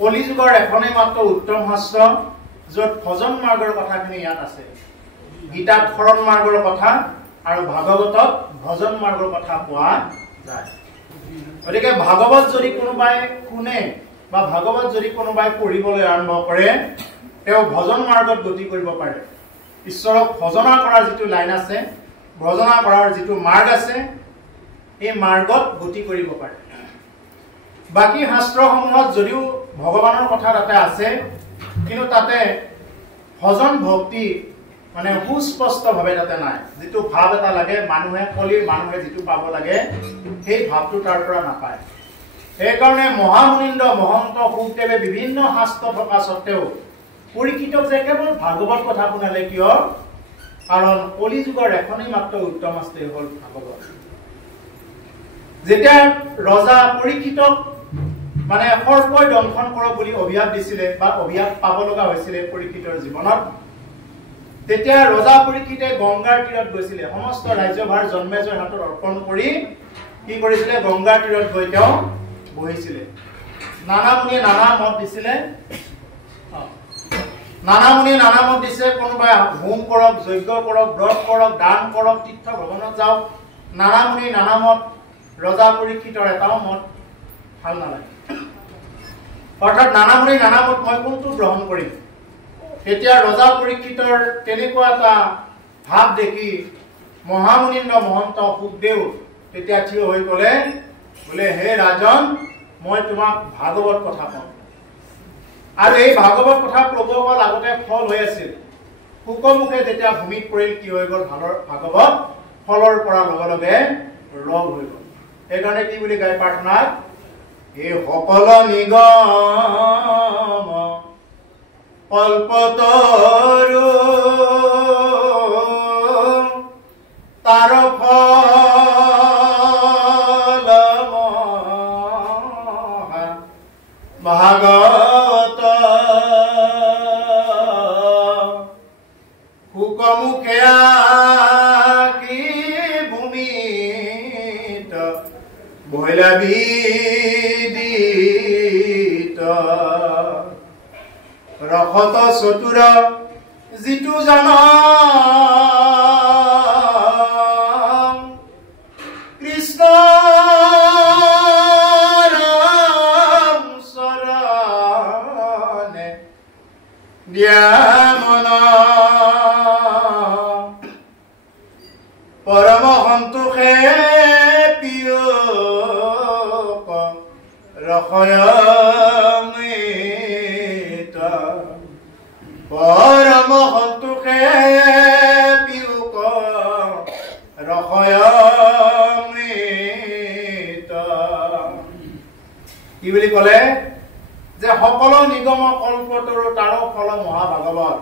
কলিযুগৰ এখনেই মাত্ৰ উত্তম শাস্ত্ৰ য'ত ভজন মাৰ্গৰ কথাখিনি ইয়াত আছে। গীতাত শৰণ মাৰ্গৰ কথা আৰু ভাগৱতত ভজন মাৰ্গৰ কথা পোৱা যায়। গতিকে ভাগৱত যদি কোনোবাই শুনে বা ভাগৱত যদি কোনোবাই পঢ়িবলৈ আৰম্ভ কৰে তেওঁ ভজন মাৰ্গত গতি কৰিব পাৰে। ঈশ্বৰক ভজনা কৰাৰ যিটো লাইন আছে, ভজনা কৰাৰ যিটো মাৰ্গ আছে, এই মাৰ্গত গতি কৰিব পাৰে। বাকী শাস্ত্ৰসমূহত যদিও ভগৱানৰ কথা তাতে আছে, কিন্তু তাতে ভজন ভক্তি মানে সুস্পষ্টভাৱে তাতে নাই। যিটো ভাৱ এটা লাগে মানুহে কলিৰ মানুহে যিটো পাব লাগে সেই ভাৱটো তাৰ পৰা নাপায়। সেইকাৰণে মহামুনিন্দ মহন্ত শুকদেৱে বিভিন্ন শাস্ত্ৰ থকা স্বত্তেও পৰীক্ষিতক যে কেৱল ভাগৱত কথা শুনালে কিয়? কাৰণ কলিযুগৰ এখনেই মাত্ৰ উত্তম শাস্ত্ৰই হ'ল ভাগৱত। যেতিয়া ৰজা পৰীক্ষিতক মানে সৰ্পই দংশন কৰক বুলি অভিশাপ দিছিলে বা অভিশাপ পাব লগা হৈছিলে পৰীক্ষিতৰ জীৱনত, তেতিয়া ৰজা পৰীক্ষিতে গংগাৰ তীৰত গৈছিলে। সমস্ত ৰাজ্যভাৰ জন্মেজয়ৰ হাতত অৰ্পণ কৰি কি কৰিছিলে? গংগাৰ তীৰত গৈ তেওঁ বহিছিলে। নানা মুনিয়ে নানা মত দিছিলে, কোনোবাই হোম কৰক, যজ্ঞ কৰক, ব্ৰত কৰক, দান কৰক, তীৰ্থ ভ্ৰমণত যাওক, নানা মুনি নানা মত। ৰজা পৰীক্ষিতৰ এটাও মত ভাল নালাগে। অৰ্থাৎ নানা মুনি নানা মত মই কোনটো গ্ৰহণ কৰিম? তেতিয়া ৰজা পৰীক্ষিতৰ তেনেকুৱা এটা ভাৱ দেখি মহামুনিন্দ মহন্ত শুকদেৱ তেতিয়া থিয় হৈ গলে, বোলে হে ৰাজন, মই তোমাক ভাগৱত কথা কওঁ। আৰু এই ভাগৱত কথা প্ৰবল আগতে ফল হৈ আছিল। শুকমুখে যেতিয়া ভূমিত পৰিল কি হৈ গল? ভাগৱত ফলৰ পৰা লগে লগে ৰগ হৈ গল। সেইকাৰণে কি বুলি গাই প্ৰাৰ্থনাত? এই সকল নিগম কল্পতৰু তাৰ ফল ভাগৱত শুকমুখে কি ভূমিত ভৈলা বিদিত ৰসত চতুৰ যিটো জন কৃষ্ণ চৰণে দিয়া মন পৰম সন্তোষে পিয়ক ৰসয় পৰম সন্তোষে পিয়ক ৰসয় কি বুলি কলে? যে সকলো নিগম কল্পতৰু তাৰ ফল মহাভাগৱত।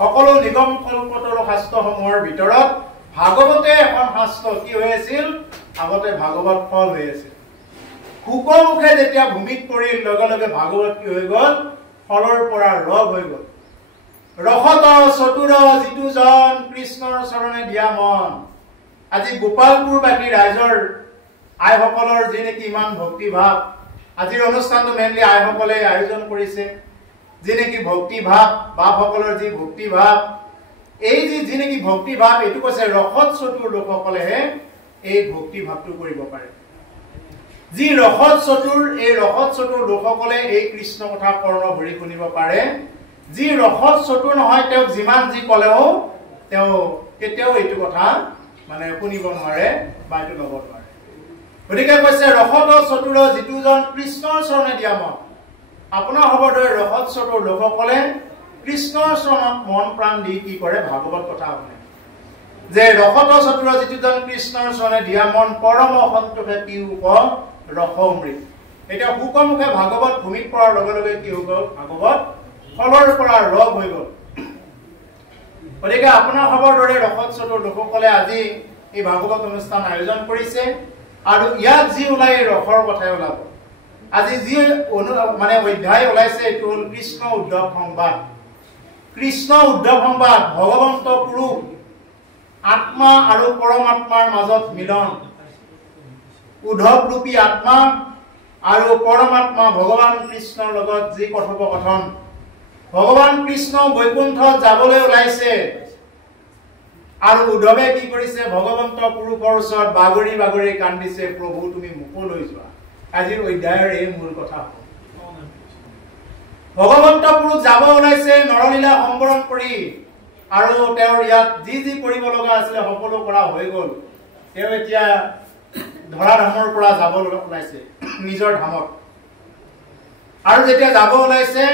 সকলো নিগম কল্পতৰু শাস্ত্ৰসমূহৰ ভিতৰত ভাগৱতে এখন শাস্ত্ৰ কি হৈ আছিল? আগতে ভাগৱত ফল হৈ আছিল। শুকমুখে যেতিয়া ভূমিত পৰিল লগে লগে ভাগৱত কি হৈ গল? ফলৰ পৰা ৰগ হৈ গল। ৰসত চতুৰ যিটো জন কৃষ্ণৰ চৰণে দিয়া মন। আজি গোপালপুৰবাসী ৰাইজৰ আইসকলৰ যি নেকি ইমান ভক্তি ভাৱ, আজিৰ অনুষ্ঠানটো মেইনলি আইসকলে আয়োজন কৰিছে। যি নেকি ভক্তি ভাৱ, বাপসকলৰ যি ভক্তি ভাৱ, এই যি নেকি ভক্তি ভাৱ, এইটো কৈছে ৰসত চতুৰ লোকসকলেহে এই ভক্তি ভাৱটো কৰিব পাৰে। যি ৰসত চতুৰ, এই ৰসত চতুৰ লোকসকলে এই কৃষ্ণ কথা কৰ্ণ ভৰি শুনিব পাৰে। যি ৰসত চতুৰ নহয়, তেওঁক যিমান যি কলেও তেওঁ কেতিয়াও এইটো কথা মানে শুনিব নোৱাৰে বা এইটো ল'ব নোৱাৰে। গতিকে কৈছে ৰসত চতুৰ যিটো জন কৃষ্ণৰ চৰণে দিয়া মন। আপোনাৰ হবৰ দৰে ৰসত চতুৰ লোকসকলে কৃষ্ণৰ চৰণত মন প্ৰাণ দি কি কৰে? ভাগৱত কথা শুনে। যে ৰসত চতুৰ যিটো জন কৃষ্ণৰ চৰণে দিয়া মন পৰম সন্তোষে পিয়ুক ৰস অমৃত। এতিয়া শুকমুখে ভাগৱত ভূমিত পৰাৰ লগে লগে কি হৈ গল? ভাগৱত ফলৰ পৰা ৰগ হৈ গল। গতিকে আপোনাৰ হবৰ দৰে ৰসত চতুৰ লোকসকলে আজি এই ভাগৱত অনুষ্ঠান আয়োজন কৰিছে। আৰু ইয়াত যি ওলাই ৰসৰ কথাই ওলাব। আজি যি মানে অধ্যায় ওলাইছে এইটো হল কৃষ্ণ উদ্ধৱ সংবাদ। কৃষ্ণ উদ্ধৱ সংবাদ, ভগৱন্ত পুৰুষ আত্মা আৰু পৰমাত্মাৰ মাজত মিলন। উদ্ধৱ ৰূপী আত্মা আৰু পৰমাত্মা ভগৱান কৃষ্ণৰ লগত যি কথোপকথন ভগৱান কৃষ্ণ বৈকুণ্ঠত যাবলৈ ওলাইছে আৰু উদ্ধৱে কি কৰিছে ভগৱন্ত পুৰুষৰ ওচৰত বাগৰি বাগৰি কান্দিছে প্ৰভু তুমি মোকো লৈ যোৱা আজিৰ অধ্যায়ৰ এই মূল কথা ভগৱন্ত পুৰুষ যাব ওলাইছে নৰলীলা সম্বৰণ কৰি আৰু তেওঁৰ ইয়াত যি যি কৰিব লগা আছিল সকলো কৰা হৈ গল তেওঁ এতিয়া ধৰা ধামৰ পৰা যাব ওলাইছে নিজৰ ধামত আৰু যেতিয়া যাব ওলাইছে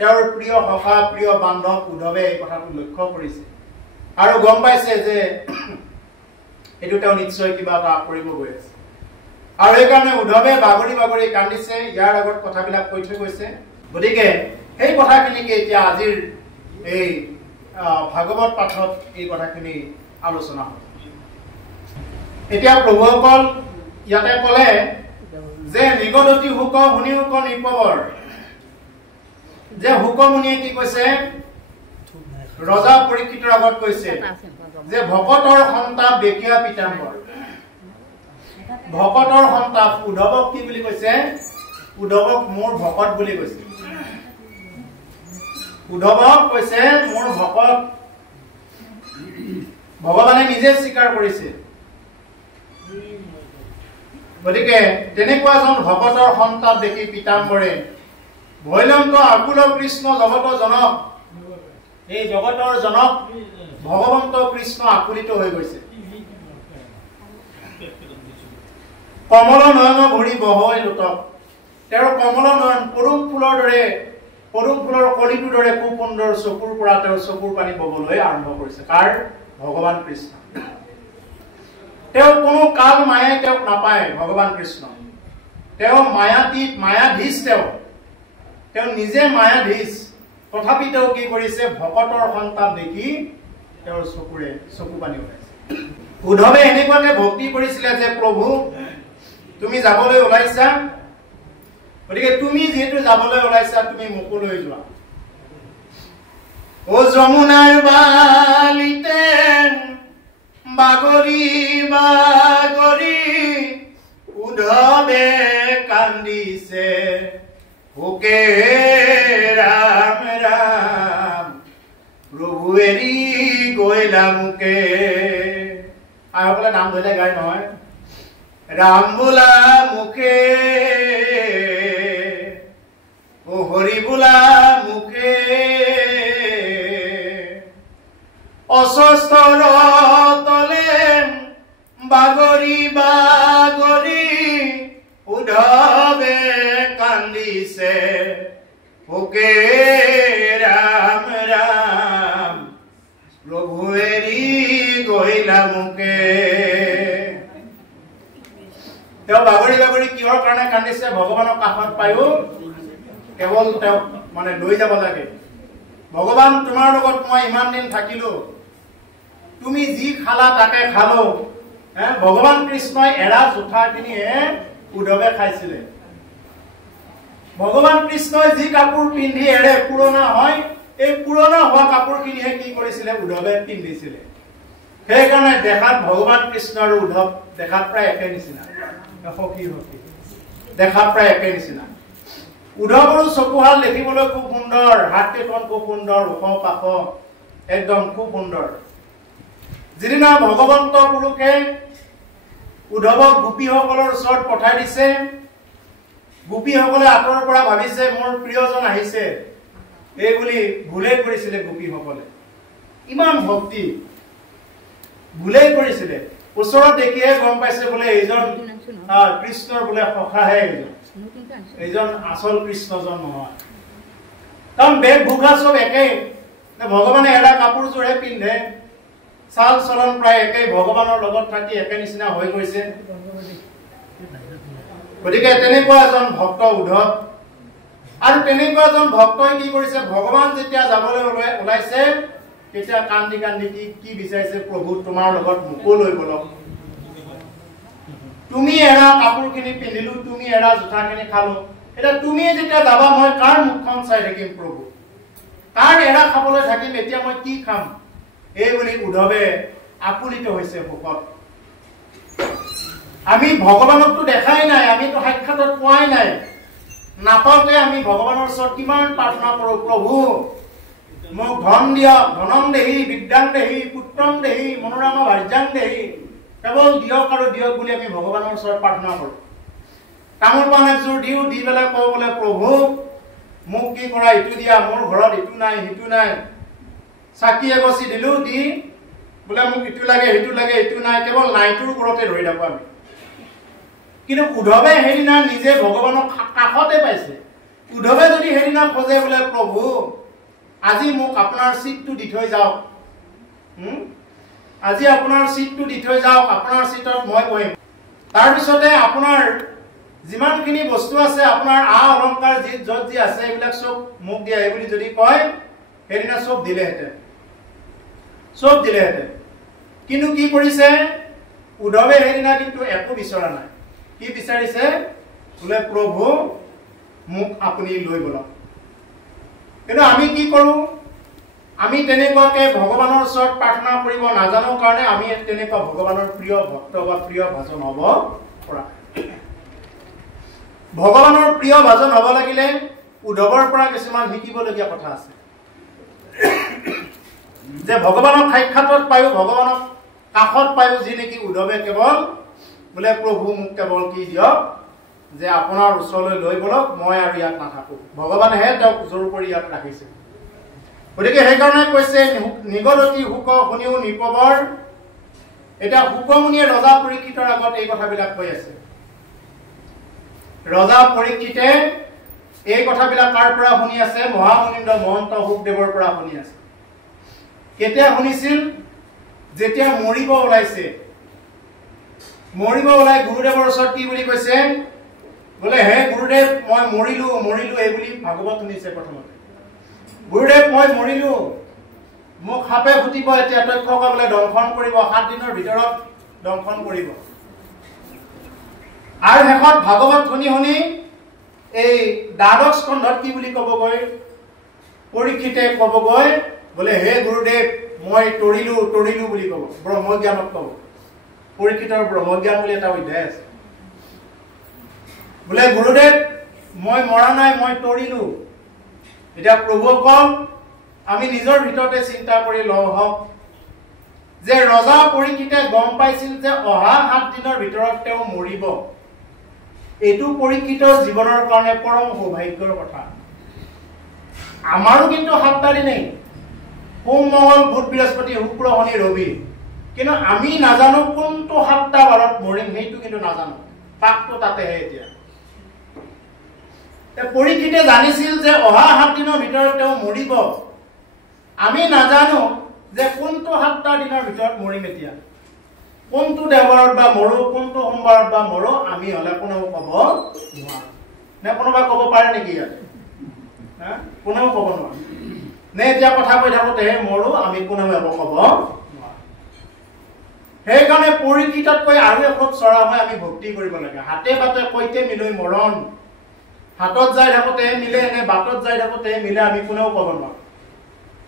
তেওঁৰ প্ৰিয় সখা প্ৰিয় বান্ধৱ উদ্ধৱে এই কথাটো লক্ষ্য কৰিছে আৰু গম পাইছে যে এটো তেওঁ নিশ্চয় কিবা এটা কৰিব গৈ আছে আৰু এই কাৰণে উদ্ধৱে বাগৰি বাগৰি কান্দিছে ইয়াৰ আগত কথাবিলাক কৈ থৈ গৈছে গতিকে এই কথাখিনিকে এতিয়া আজিৰ এই ভাগৱত পাঠত এই কথাখিনি আলোচনা হ'ব এতিয়া প্ৰভুসকল ইয়াতে ক'লে যে নিগদতি হুক শুনি হুক নিপবৰ যে হুকমুনিয়ে কি কৈছে ৰজা পৰীক্ষিতৰ আগত কৈছে যে ভকতৰ সন্তাপ দেখিয়া পিতাম্বৰ ভকতৰ সন্তাপ উদ্ধৱক কি বুলি কৈছে উদ্ধৱক মোৰ ভকত বুলি কৈছে উদ্ধৱক কৈছে মোৰ ভকত ভগৱানে নিজে স্বীকাৰ কৰিছে গতিকে তেনেকুৱা এজন ভকতৰ সন্তাপ দেখি পিতাম্বৰে ভৈলন্ত আকুল কৃষ্ণ জগতৰ জনক এই জগতৰ জনক ভগৱন্ত কৃষ্ণ আকুলিত হৈ গৈছে কমল নয়ন ভৰি বহৈ লোটক তেওঁৰ কমল নয়ন পদুম ফুলৰ দৰে পদুম ফুলৰ কলিটোৰ দৰে খুব সুন্দৰ চকুৰ পৰা তেওঁৰ চকুৰ পানী ববলৈ আৰম্ভ কৰিছে কাৰ ভগৱান কৃষ্ণ তেওঁ কোনো কাল মায়াই তেওঁক নাপায় ভগৱান কৃষ্ণ তেওঁ মায়াতীত মায়াধীশ তেওঁ নিজে মায়াধীশ তথাপি তেওঁ কি কৰিছে ভকতৰ সন্তাপ দেখি তেওঁৰ চকুৰে চকু পানী ওলাইছে উদ্ধৱে এনেকুৱাকে ভক্তি কৰিছিলে যে প্ৰভু তুমি যাবলৈ ওলাইছা গতিকে তুমি যেহেতু যাবলৈ ওলাইছা তুমি মোকো লৈ যোৱা ও যমুনাৰ বালিতে বাগৰি বাগৰি উদ্ধৱে কান্দিছে হুকে ৰাম ৰাম প্ৰভু এৰি গৈলা মোকে আইসকলে নাম ধৰিলে গাই নহয় ৰাম বোলা মুখে ও হৰি বোলা মুখে অস্বস্তৰ তলে বাগৰি বাগৰি উদ্ধৱে কান্দিছে হুকে ৰাম ৰাম প্ৰভু এৰি গৈলা মোকে তেওঁ বাগৰি বাগৰি কিহৰ কাৰণে কান্দিছে ভগৱানৰ কাষত পায়ো কেৱল তেওঁক মানে লৈ যাব লাগে ভগৱান তোমাৰ লগত মই ইমান দিন থাকিলো তুমি যি খালা তাকে খালো ভগৱান কৃষ্ণই এৰা জোঠাখিনিয়ে উদ্ধৱে খাইছিলে ভগৱান কৃষ্ণই যি কাপোৰ পিন্ধি এৰে পুৰণা হয় এই পুৰণা হোৱা কাপোৰখিনিহে কি কৰিছিলে উদ্ধৱে পিন্ধিছিলে সেইকাৰণে দেখাত ভগৱান কৃষ্ণ আৰু উদ্ধৱ দেখাত প্ৰায় একে নিচিনা সখী সখী দেখাত প্ৰায় একে নিচিনা উদ্ধৱৰো চকুহাল দেখিবলৈ খুব সুন্দৰ হাত কেইখন খুব সুন্দৰ ওখ পাখ একদম খুব সুন্দৰ যিদিনা ভগৱন্ত পুৰুষে উদ্ধৱক গোপীসকলৰ ওচৰত পঠাই দিছে গোপীসকলে আঁতৰৰ পৰা ভাবিছে মোৰ প্ৰিয়জন আহিছে এই বুলি ভুলে কৰিছিলে গোপীসকলে ইমান ভক্তি ভুলে কৰিছিলে ওচৰত দেখিয়ে গম পাইছে বোলে এইজন কৃষ্ণৰ বোলে সখাহে এইজন আচল কৃষ্ণজন নহয় কাৰণ বেগ ভূষা চব একেই ভগৱানে এৰা কাপোৰযোৰে পিন্ধে চাল চলন প্ৰায় একেই ভগৱানৰ লগত থাকি একে নিচিনা হৈ গৈছে গতিকে তেনেকুৱা এজন ভক্ত উদ্ধৱ আৰু তেনেকুৱা এজন ভক্তই কি কৰিছে ভগৱান যেতিয়া যাবলৈ ওলাইছে তেতিয়া কান্দি কান্দি কি বিচাৰিছে প্ৰভু তোমাৰ লগত মোকো লৈ বলক তুমি এৰা কাপোৰখিনি পিন্ধিলো তুমি এৰা জোঠাখিনি খালো এটা তুমি যেতিয়া যাবা মই কাৰ মুখখন চাই থাকিম প্ৰভু কাৰ এৰা খাবলৈ থাকিম এতিয়া মই কি খাম এই বুলি উদ্ধৱে আকুলিত হৈছে ভোকত আমি ভগৱানকটো দেখাই নাই, আমিতো সাক্ষাতত পোৱাই নাই। নাপাওঁতে আমি ভগৱানৰ ওচৰত কিমান প্ৰাৰ্থনা কৰোঁ, প্ৰভু মোক ধন দিয়ক, ধনম দেহি, বিদ্যাং দেহি, পুত্ৰম দেহি, মনোৰাম ভাৰ্যাং দেহি, কেৱল দিয়ক আৰু দিয়ক বুলি আমি ভগৱানৰ ওচৰত প্ৰাৰ্থনা কৰোঁ। তামোল পাণ একযোৰ দিওঁ, দি পেলাই কওঁ বোলে প্ৰভু মোক কি কৰা, ইটো দিয়া, মোৰ ঘৰত ইটো নাই সিটো নাই। চাকি এগছি দিলো, দি বোলে মোক ইটো লাগে সিটো লাগে, ইটো নাই, কেৱল নাইটোৰ ওপৰতে ধৰি থাকো আমি। কিন্তু উদ্ধৱে সেইদিনা নিজে ভগৱানক কাষতে পাইছে। উদ্ধৱে যদি সেইদিনা খোজে বোলে প্ৰভু আজি মোক আপোনাৰ চিটটো দি থৈ যাওক, আজি আপোনাৰ চিটটো দি থৈ যাওক, আপোনাৰ চিটত মই বহিম, তাৰপিছতে আপোনাৰ যিমানখিনি বস্তু আছে, আপোনাৰ অলংকাৰ য'ত যি আছে এইবিলাক চব মোক দিয়া এই বুলি যদি কয়, সেইদিনা চব দিলেহেঁতেন, চব দিলেহেঁতেন। কিন্তু কি কৰিছে উদ্ধৱে সেইদিনা? কিন্তু একো বিচৰা নাই। কি বিচাৰিছে? বোলে প্ৰভু মোক আপুনি লৈ বলক। কিন্তু আমি কি কৰো? আমি তেনেকুৱাকে ভগৱানৰ ওচৰত প্ৰাৰ্থনা কৰিব নাজানো কাৰণে আমি তেনেকুৱা ভগৱানৰ প্ৰিয় ভক্ত বা প্ৰিয় ভাজন হব পৰা। ভগৱানৰ প্ৰিয় ভাজন হব লাগিলে উদ্ধৱৰ পৰা কিছুমান শিকিবলগীয়া কথা আছে। যে ভগৱানক সাক্ষাতত পায়ো, ভগৱানক কাষত পায়ো যি নেকি উদ্ধৱে কেৱল বোলে প্ৰভু মোক কেৱল কি দিয়ক, যে আপোনাৰ ওচৰলৈ লৈ বলক, মই আৰু ইয়াত নাথাকো। ভগৱানেহে তেওঁক জোৰ কৰি ইয়াত ৰাখিছে। গতিকে সেইকাৰণে কৈছে নিগলতি শুক শুনিও নিপবৰ। এতিয়া শুকমুনিয়ে ৰজা পৰীক্ষিতৰ আগত এই কথাবিলাক কৈ আছে। ৰজা পৰীক্ষিতে এই কথাবিলাক কাৰ পৰা শুনি আছে? মহামুনিন্দ্ৰ মহন্ত শুকদেৱৰ পৰা শুনি আছে। কেতিয়া শুনিছিল? যেতিয়া মৰিব ওলাইছে। মৰিব ওলাই গুৰুদেৱৰ ওচৰত কি বুলি কৈছে? বোলে হে গুৰুদেৱ মই মৰিলো মৰিলো এই বুলি ভাগৱত শুনিছে প্ৰথমতে। গুৰুদেৱ মই মৰিলো, মোক সাপে ফুটিব, এতিয়া তক্ষকে দংশন কৰিব, 7 দিনৰ ভিতৰত দংশন কৰিব। আৰু শেষত ভাগৱত শুনি শুনি এই দ্বাদশ স্কন্ধত কি বুলি কবগৈ? পৰীক্ষিতে কবগৈ বোলে হে গুৰুদেৱ মই তৰিলো তৰিলো বুলি কব, ব্ৰহ্মজ্ঞানত কব। পৰীক্ষিতৰ ব্ৰহ্মজ্ঞান বুলি এটা অধ্যায় আছে। বোলে গুৰুদেৱ মই মৰা নাই, মই তৰিলো। এতিয়া প্ৰভুসকল আমি নিজৰ ভিতৰতে চিন্তা কৰি লওঁ হওক যে ৰজা পৰীক্ষিতে গম পাইছিল যে অহা 7 দিনৰ ভিতৰত তেওঁ মৰিব। এইটো পৰীক্ষিতৰ জীৱনৰ কাৰণে পৰম সৌভাগ্যৰ কথা। আমাৰো কিন্তু 7টা দিনেই, সোম মঙ্গল বুধ বৃহস্পতি শুক্ৰ শনি ৰবি, কিন্তু আমি নাজানো কোনটো 7টা বাৰত মৰিম, সেইটো কিন্তু নাজানো। পাকটো তাতেহে। এতিয়া পৰীক্ষিতে জানিছিল যে অহা 7 দিনৰ ভিতৰত তেওঁ মৰিব। আমি নাজানো যে কোনটো 7টা দিনৰ ভিতৰত মৰিম। এতিয়া কোনটো দেওবাৰত বা মৰো, কোনটো সোমবাৰত বা মৰো আমি হলে কোনেও কব নোৱাৰো। নে কোনোবা কব পাৰে নেকি? ইয়াত কোনেও কব নোৱাৰো নে? এতিয়া কথা কৈ থাকোতে মৰো আমি কোনেও একো কব নোৱাৰো। সেইকাৰণে পৰীক্ষিততকৈ আৰু এখোপ চৰা হৈ আমি ভক্তি কৰিব লাগে। হাতে বাটে কৈতে মিলৈ মৰণ, হাতত যাই থাকোতে মিলে নে বাটত যাই থাকোতে মিলে আমি কোনেও কব নোৱাৰো।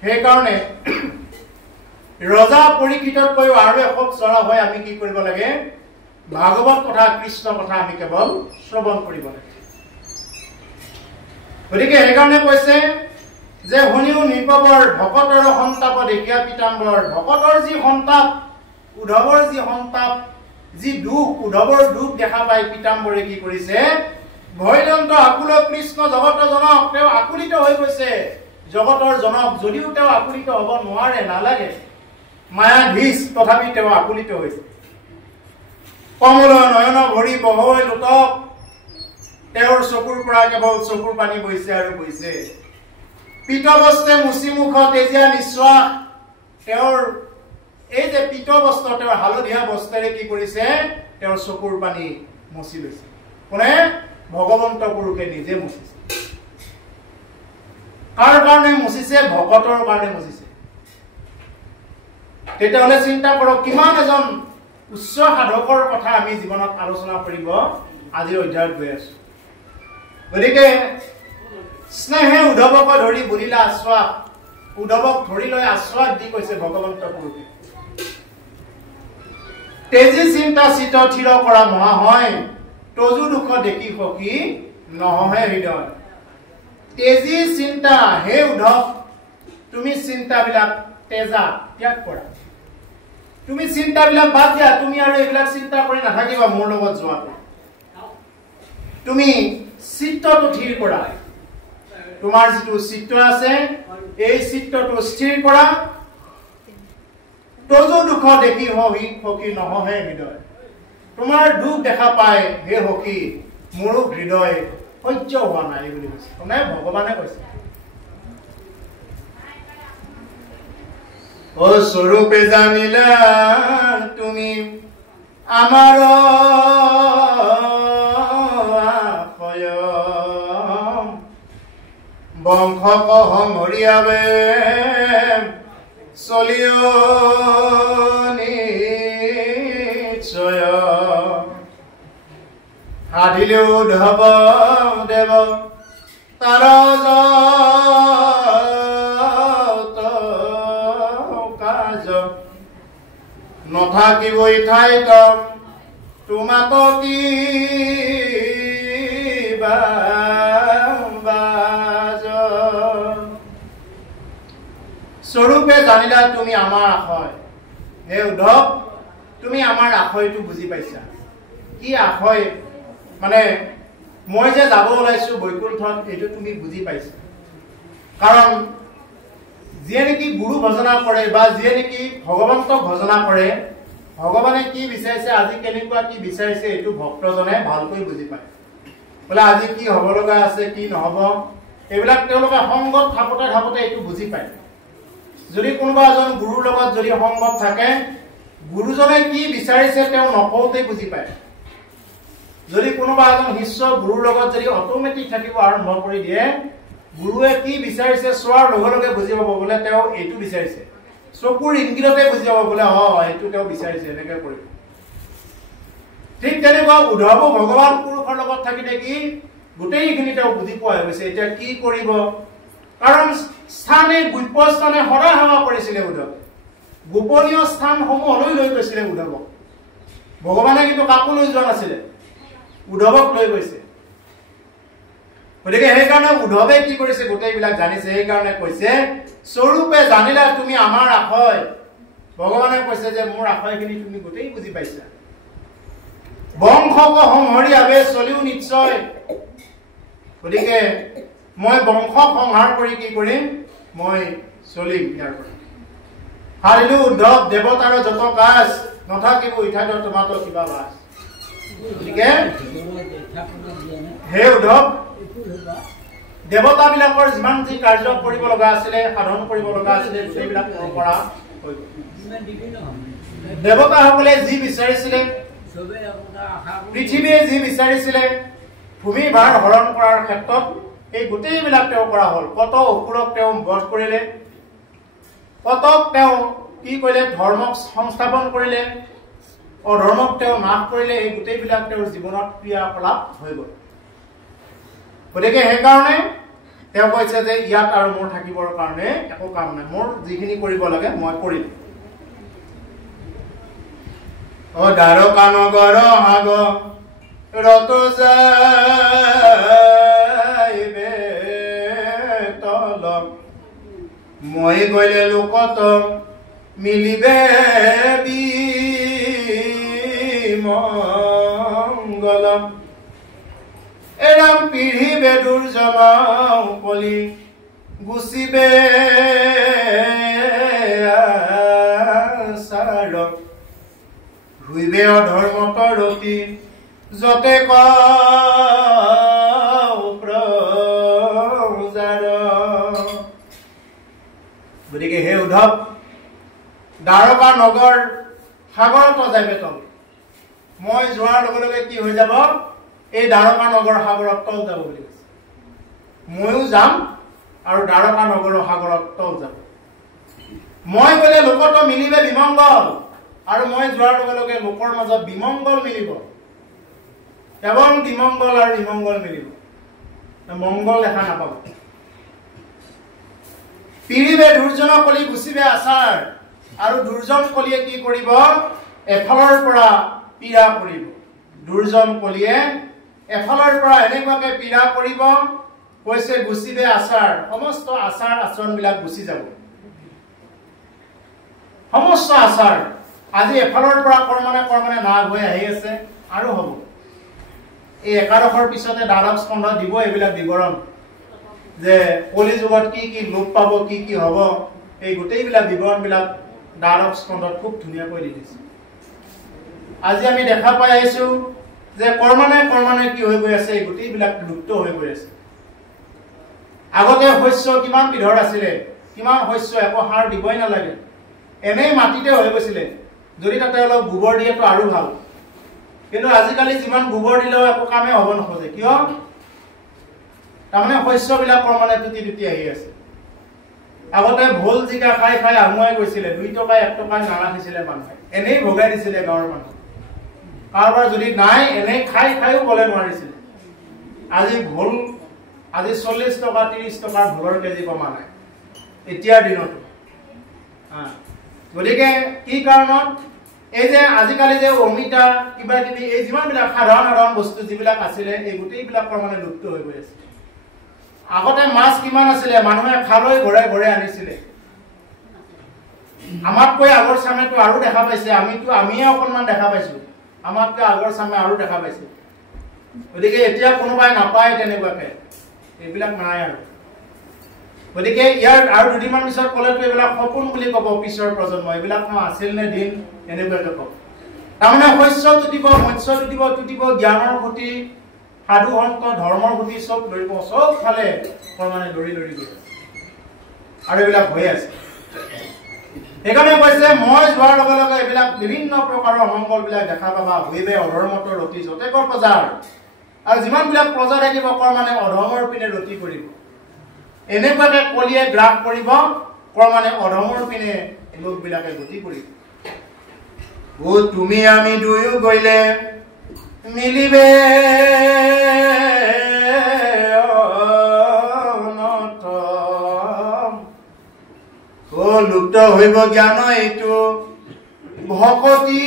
সেইকাৰণে ৰজা পৰীক্ষিততকৈও আৰু এখোপ চৰা হৈ আমি কি কৰিব লাগে? ভাগৱত কথা, কৃষ্ণ কথা আমি কেৱল শ্ৰৱণ কৰিব লাগে। গতিকে সেইকাৰণে কৈছে যে শুনিও নিপবৰ, ভকতৰ সন্তাপ দেখিয়া পিতাম্বৰ। ভকতৰ যি সন্তাপ, উদ্ধৱৰ যি সন্তাপ, যি দুখ, উদ্ধৱৰ দুখ দেখা পাই পিতাম্বৰে কি কৰিছে? ভয়দন্ত আকুল কৃষ্ণ জগত জনক, তেওঁ আকুলিত হৈ গৈছে। জগতৰ জনক যদিও তেওঁ আকুলিত হব নোৱাৰে, নালাগে, মায়াধীশ, তথাপি তেওঁ আকুলিত হৈছে। কমল নয়ন ভৰি বহৈ লোটক, তেওঁৰ চকুৰ পৰা কেৱল চকুৰ পানী বৈছে আৰু বৈছে। পীতবস্ত্ৰে মুচি মুখ তেজীয়া নিশ্বাস, তেওঁৰ এই যে পীতবস্ত্ৰ, তেওঁৰ হালধীয়া বস্ত্ৰেৰে কি কৰিছে? তেওঁৰ চকুৰ পানী মচি লৈছে। কোনে? ভগৱন্ত পুৰুষে নিজে মচিছে। কাৰ কাৰণে মচিছে? ভকতৰ কাৰণে মচিছে। তেতিয়াহ'লে চিন্তা কৰক কিমান এজন উচ্চ সাধকৰ কথা আমি জীৱনত আলোচনা কৰিব আজিৰ অধ্যায়ত গৈ আছো। গতিকে স্নেহে উদ্ধৱক ধৰি বুলিলা আশ্বাস, উদ্ধৱক ধৰি লৈ আশ্বাস দি কৈছে ভগৱন্ত পুৰুষে। তেজি চিন্তা চিত থিৰ কৰা মহা হয় তজু দুখ দেখি সখী নহহে হৃদয় তেজি চিন্তা হে উদ্ধৱ তুমি চিন্তাবিলাক তেজা ত্যাগ কৰা তুমি চিন্তাবিলাক বাদ দিয়া তুমি আৰু এইবিলাক চিন্তা কৰি নাথাকিবা মোৰ লগত যোৱাটো তুমি চিত্তটো থিৰ কৰা তোমাৰ যিটো চিত্ত আছে এই চিত্তটো স্থিৰ কৰা তজু দুখ দেখি সখী নহহে হৃদয় তোমাৰ দুখ দেখা পায় হে সখী মোৰ হৃদয় সহ্য হোৱা নাই বুলি কৈছে কোনে ভগৱানে কৈছে ও স্বৰূপে জানিলা তুমি আমাৰ বংশ কহ মৰিয়াবে চলিও নিশ্চয় সাধিলেও উদ্ধৱ দেৱ তাৰ কাজ নথাকিবই ঠাইত তোমাক কি স্বৰূপে জানিলা তুমি আমাৰ আশয় হে উদ্ধৱ তুমি আমাৰ আশয়টো বুজি পাইছা কি আশয় মানে মই যে যাব ওলাইছো বৈকুণ্ঠত এইটো তুমি বুজি পাইছা কাৰণ যিয়ে নেকি গুৰু ভজনা কৰে বা যিয়ে নেকি ভগৱন্তক ভজনা কৰে ভগৱানে কি বিচাৰিছে আজি কেনেকুৱা কি বিচাৰিছে এইটো ভক্তজনে ভালকৈ বুজি পায় বোলে আজি কি হ'ব লগা আছে কি নহ'ব এইবিলাক তেওঁলোকে সংগত থাকোতে থাকোতে এইটো বুজি পায় যদি কোনোবা এজন গুৰুৰ লগত যদি সংগত থাকে গুৰুজনে কি বিচাৰিছে তেওঁ নকওঁতেই বুজি পায় যদি কোনোবা এজন শিষ্য গুৰুৰ লগত যদি অটোমেটিক থাকিব আৰম্ভ কৰি দিয়ে গুৰুৱে কি বিচাৰিছে চোৱাৰ লগে লগে বুজি পাব বোলে তেওঁ এইটো বিচাৰিছে চকুৰ ইংগিততে বুজি পাব বোলে এইটো তেওঁ বিচাৰিছে এনেকৈ কৰিব ঠিক তেনেকুৱা উদ্ধৱ ভগৱান পুৰুষৰ লগত থাকি দেখি গোটেইখিনি তেওঁ বুজি পোৱা হৈ গৈছে এতিয়া কি কৰিব কাৰণ স্থানে গুপ্য স্থানে সদায় সেৱা কৰিছিলে উদ্ধৱ গোপনীয় স্থানসমূহলৈ লৈ গৈছিলে উদ্ধৱক ভগৱানে কিন্তু কাকো লৈ যোৱা নাছিলে উদ্ধৱক লৈ গৈছে গতিকে সেইকাৰণে উদ্ধৱে কি কৰিছে গোটেইবিলাক জানিছে সেইকাৰণে কৈছে স্বৰূপে জানিলা তুমি আমাৰ আশয় ভগৱানে কৈছে যে মোৰ আশয়খিনি তুমি গোটেই বুজি পাইছা বংশক সংহৰি আবে চলিও নিশ্চয় গতিকে মই বংশ সংহাৰ কৰি কি কৰিম মই চলিম ইয়াৰ পৰা হাৰিলো উদ্ধৱ দেৱতাৰ যত কাজ নথাকিব ইঠাইত তোমাতো কিবা বাস গতিকে হে উদ্ধৱ দেৱতাবিলাকৰ যিমান যি কাৰ্য কৰিব লগা আছিলে সাধন কৰিব লগা আছিলে সেইবিলাক কৰা হৈ গ'ল দেৱতাসকলে যি বিচাৰিছিলে পৃথিৱীয়ে যি বিচাৰিছিলে ভূমি ভাৰ হৰণ কৰাৰ ক্ষেত্ৰত এই গোটেইবিলাক তেওঁ কৰা হ'ল কত অসুৰক তেওঁ বধ কৰিলে কতক তেওঁ কি কৰিলে ধৰ্মক সংস্থাপন কৰিলে অধৰ্মক তেওঁ নাশ কৰিলে এই গোটেইবিলাক তেওঁৰ জীৱনত ক্ৰিয়াকলাপ হৈ গ'ল গতিকে সেইকাৰণে তেওঁ কৈছে যে ইয়াত আৰু মোৰ থাকিবৰ কাৰণে একো কাম নাই মোৰ যিখিনি কৰিব লাগে মই কৰিম দ্বাৰকা নগৰ হাগ ৰত যাইবে তল মই গলে লোকত মিলিবে বিমংগল এৰাম পিঢ়িবে দুৰ্জন কলি গুচিবে আচাৰ হুইবে অধৰ্মতৰ ৰতি যতে প্ৰজাৰ গতিকে হে উদ্ধৱ দ্বাৰকা নগৰ সাগৰত যাইবে তল মই যোৱাৰ লগে লগে কি হৈ যাব এই দ্বাৰকা নগৰ সাগৰত তল যাব বুলি কৈছে ময়ো যাম আৰু দ্বাৰকা নগৰ সাগৰত তল যাব মই গলে লোকত মিলিবে বিমংগল আৰু মই যোৱাৰ লগে লগে লোকৰ মাজত বিমংগল মিলিব কেৱল বিমংগল আৰু বিমংগল মিলিব মংগল দেখা নাপাব পিৰিবে দুৰ্জন কলি গুচিবে আচাৰ আৰু দুৰ্জন কলিয়ে কি কৰিব এফালৰ পৰা পীড়া কৰিব দুৰ্জন কলিয়ে এফালৰ পৰা এনেকুৱাকে পীড়া কৰিব কৈছে গুচিবে আচাৰ সমস্ত আচাৰ আচৰণবিলাক গুচি যাব সমস্ত আচাৰ আজি এফালৰ পৰা কৰ্মনে নাগ হৈ আহি আছে আৰু হ'ব এই একাদশৰ পিছতে দ্বাদশ স্কন্ধ দিব এইবিলাক বিৱৰণ যে কলি যুগত কি লোপ পাব কি হ'ব এই গোটেইবিলাক বিৱৰণবিলাক দ্বাদশ স্কন্ধত খুব ধুনীয়াকৈ দি দিছে আজি আমি দেখা পাই আহিছো যে কৰ্মনে কি হৈ গৈ আছে এই গোটেইবিলাক লুপ্ত হৈ গৈ আছে আগতে শস্য কিমান বিধৰ আছিলে কিমান শস্য একো সাৰ দিবই নালাগে এনেই মাটিতে হৈ গৈছিলে যদি তাতে অলপ গোবৰ দিয়েতো আৰু ভাল কিন্তু আজিকালি যিমান গোবৰ দিলেও একো কামে হ'ব নখোজে কিয় তাৰমানে শস্যবিলাক কৰ্মনে টুটি আহি আছে আগতে ভোল জিকা খাই আমুৱাই গৈছিলে 2 টকা 1 টকা নাৰাখিছিলে মানুহে এনেই ভগাই দিছিলে গাঁৱৰ মানুহ কাৰোবাৰ যদি নাই এনেই খাইও বলে নোৱাৰিছিলে আজি ভোল আজি 40 টকা 30 টকাৰ ভোলৰ কেজি কমা নাই এতিয়াৰ দিনত গতিকে কি কাৰণত এই যে আজিকালি যে অমিতা কিবা কিবি এই যিমানবিলাক সাধাৰণ বস্তু যিবিলাক আছিলে এই গোটেইবিলাক মানে লুপ্ত হৈ গৈ আছে আগতে মাছ কিমান আছিলে মানুহে খালৈ ঘৰে আনিছিলে আমাতকৈ আগৰ চামেটো আৰু দেখা পাইছে আমিয়ে অকণমান দেখা পাইছো আমাতকৈ আগৰ চামে আৰু দেখা পাইছে গতিকে এতিয়া কোনোবাই নাপায় তেনেকুৱাকে এইবিলাক নাই আৰু গতিকে ইয়াৰ আৰু দুদিনমান পিছত ক'লেতো এইবিলাক সপোন বুলি ক'ব পিছৰ প্ৰজন্ম এইবিলাক আছিল নে দিন এনেকুৱাকে ক'ব তাৰমানে শস্য টুটিব মৎস্য টুটিব জ্ঞানৰ গতি সাধু সন্ত ধৰ্মৰ গতি চব লৰিব চব ফালে মানে লৰি গৈ আৰু এইবিলাক হৈ আছে সেইকাৰণে কৈছে মই যোৱাৰ লগে লগে এইবিলাক বিভিন্ন প্ৰকাৰৰ মংগলবিলাক দেখা পাবা হৈবে অধৰ্মতৰ ৰতি যতেকৰ প্ৰজাৰ আৰু যিমানবিলাক প্ৰজা থাকিব মানে অধৰ্মৰ পিনে ৰতি কৰিব এনেকুৱাকে কলিয়ে গ্ৰাস কৰিব মানে অধৰ্মৰ পিনে লোকবিলাকে গতি কৰিব ও তুমি আমি দুয়ো গইলে মিলিবে লুপ্ত হইব জ্ঞান এইটো ভকতি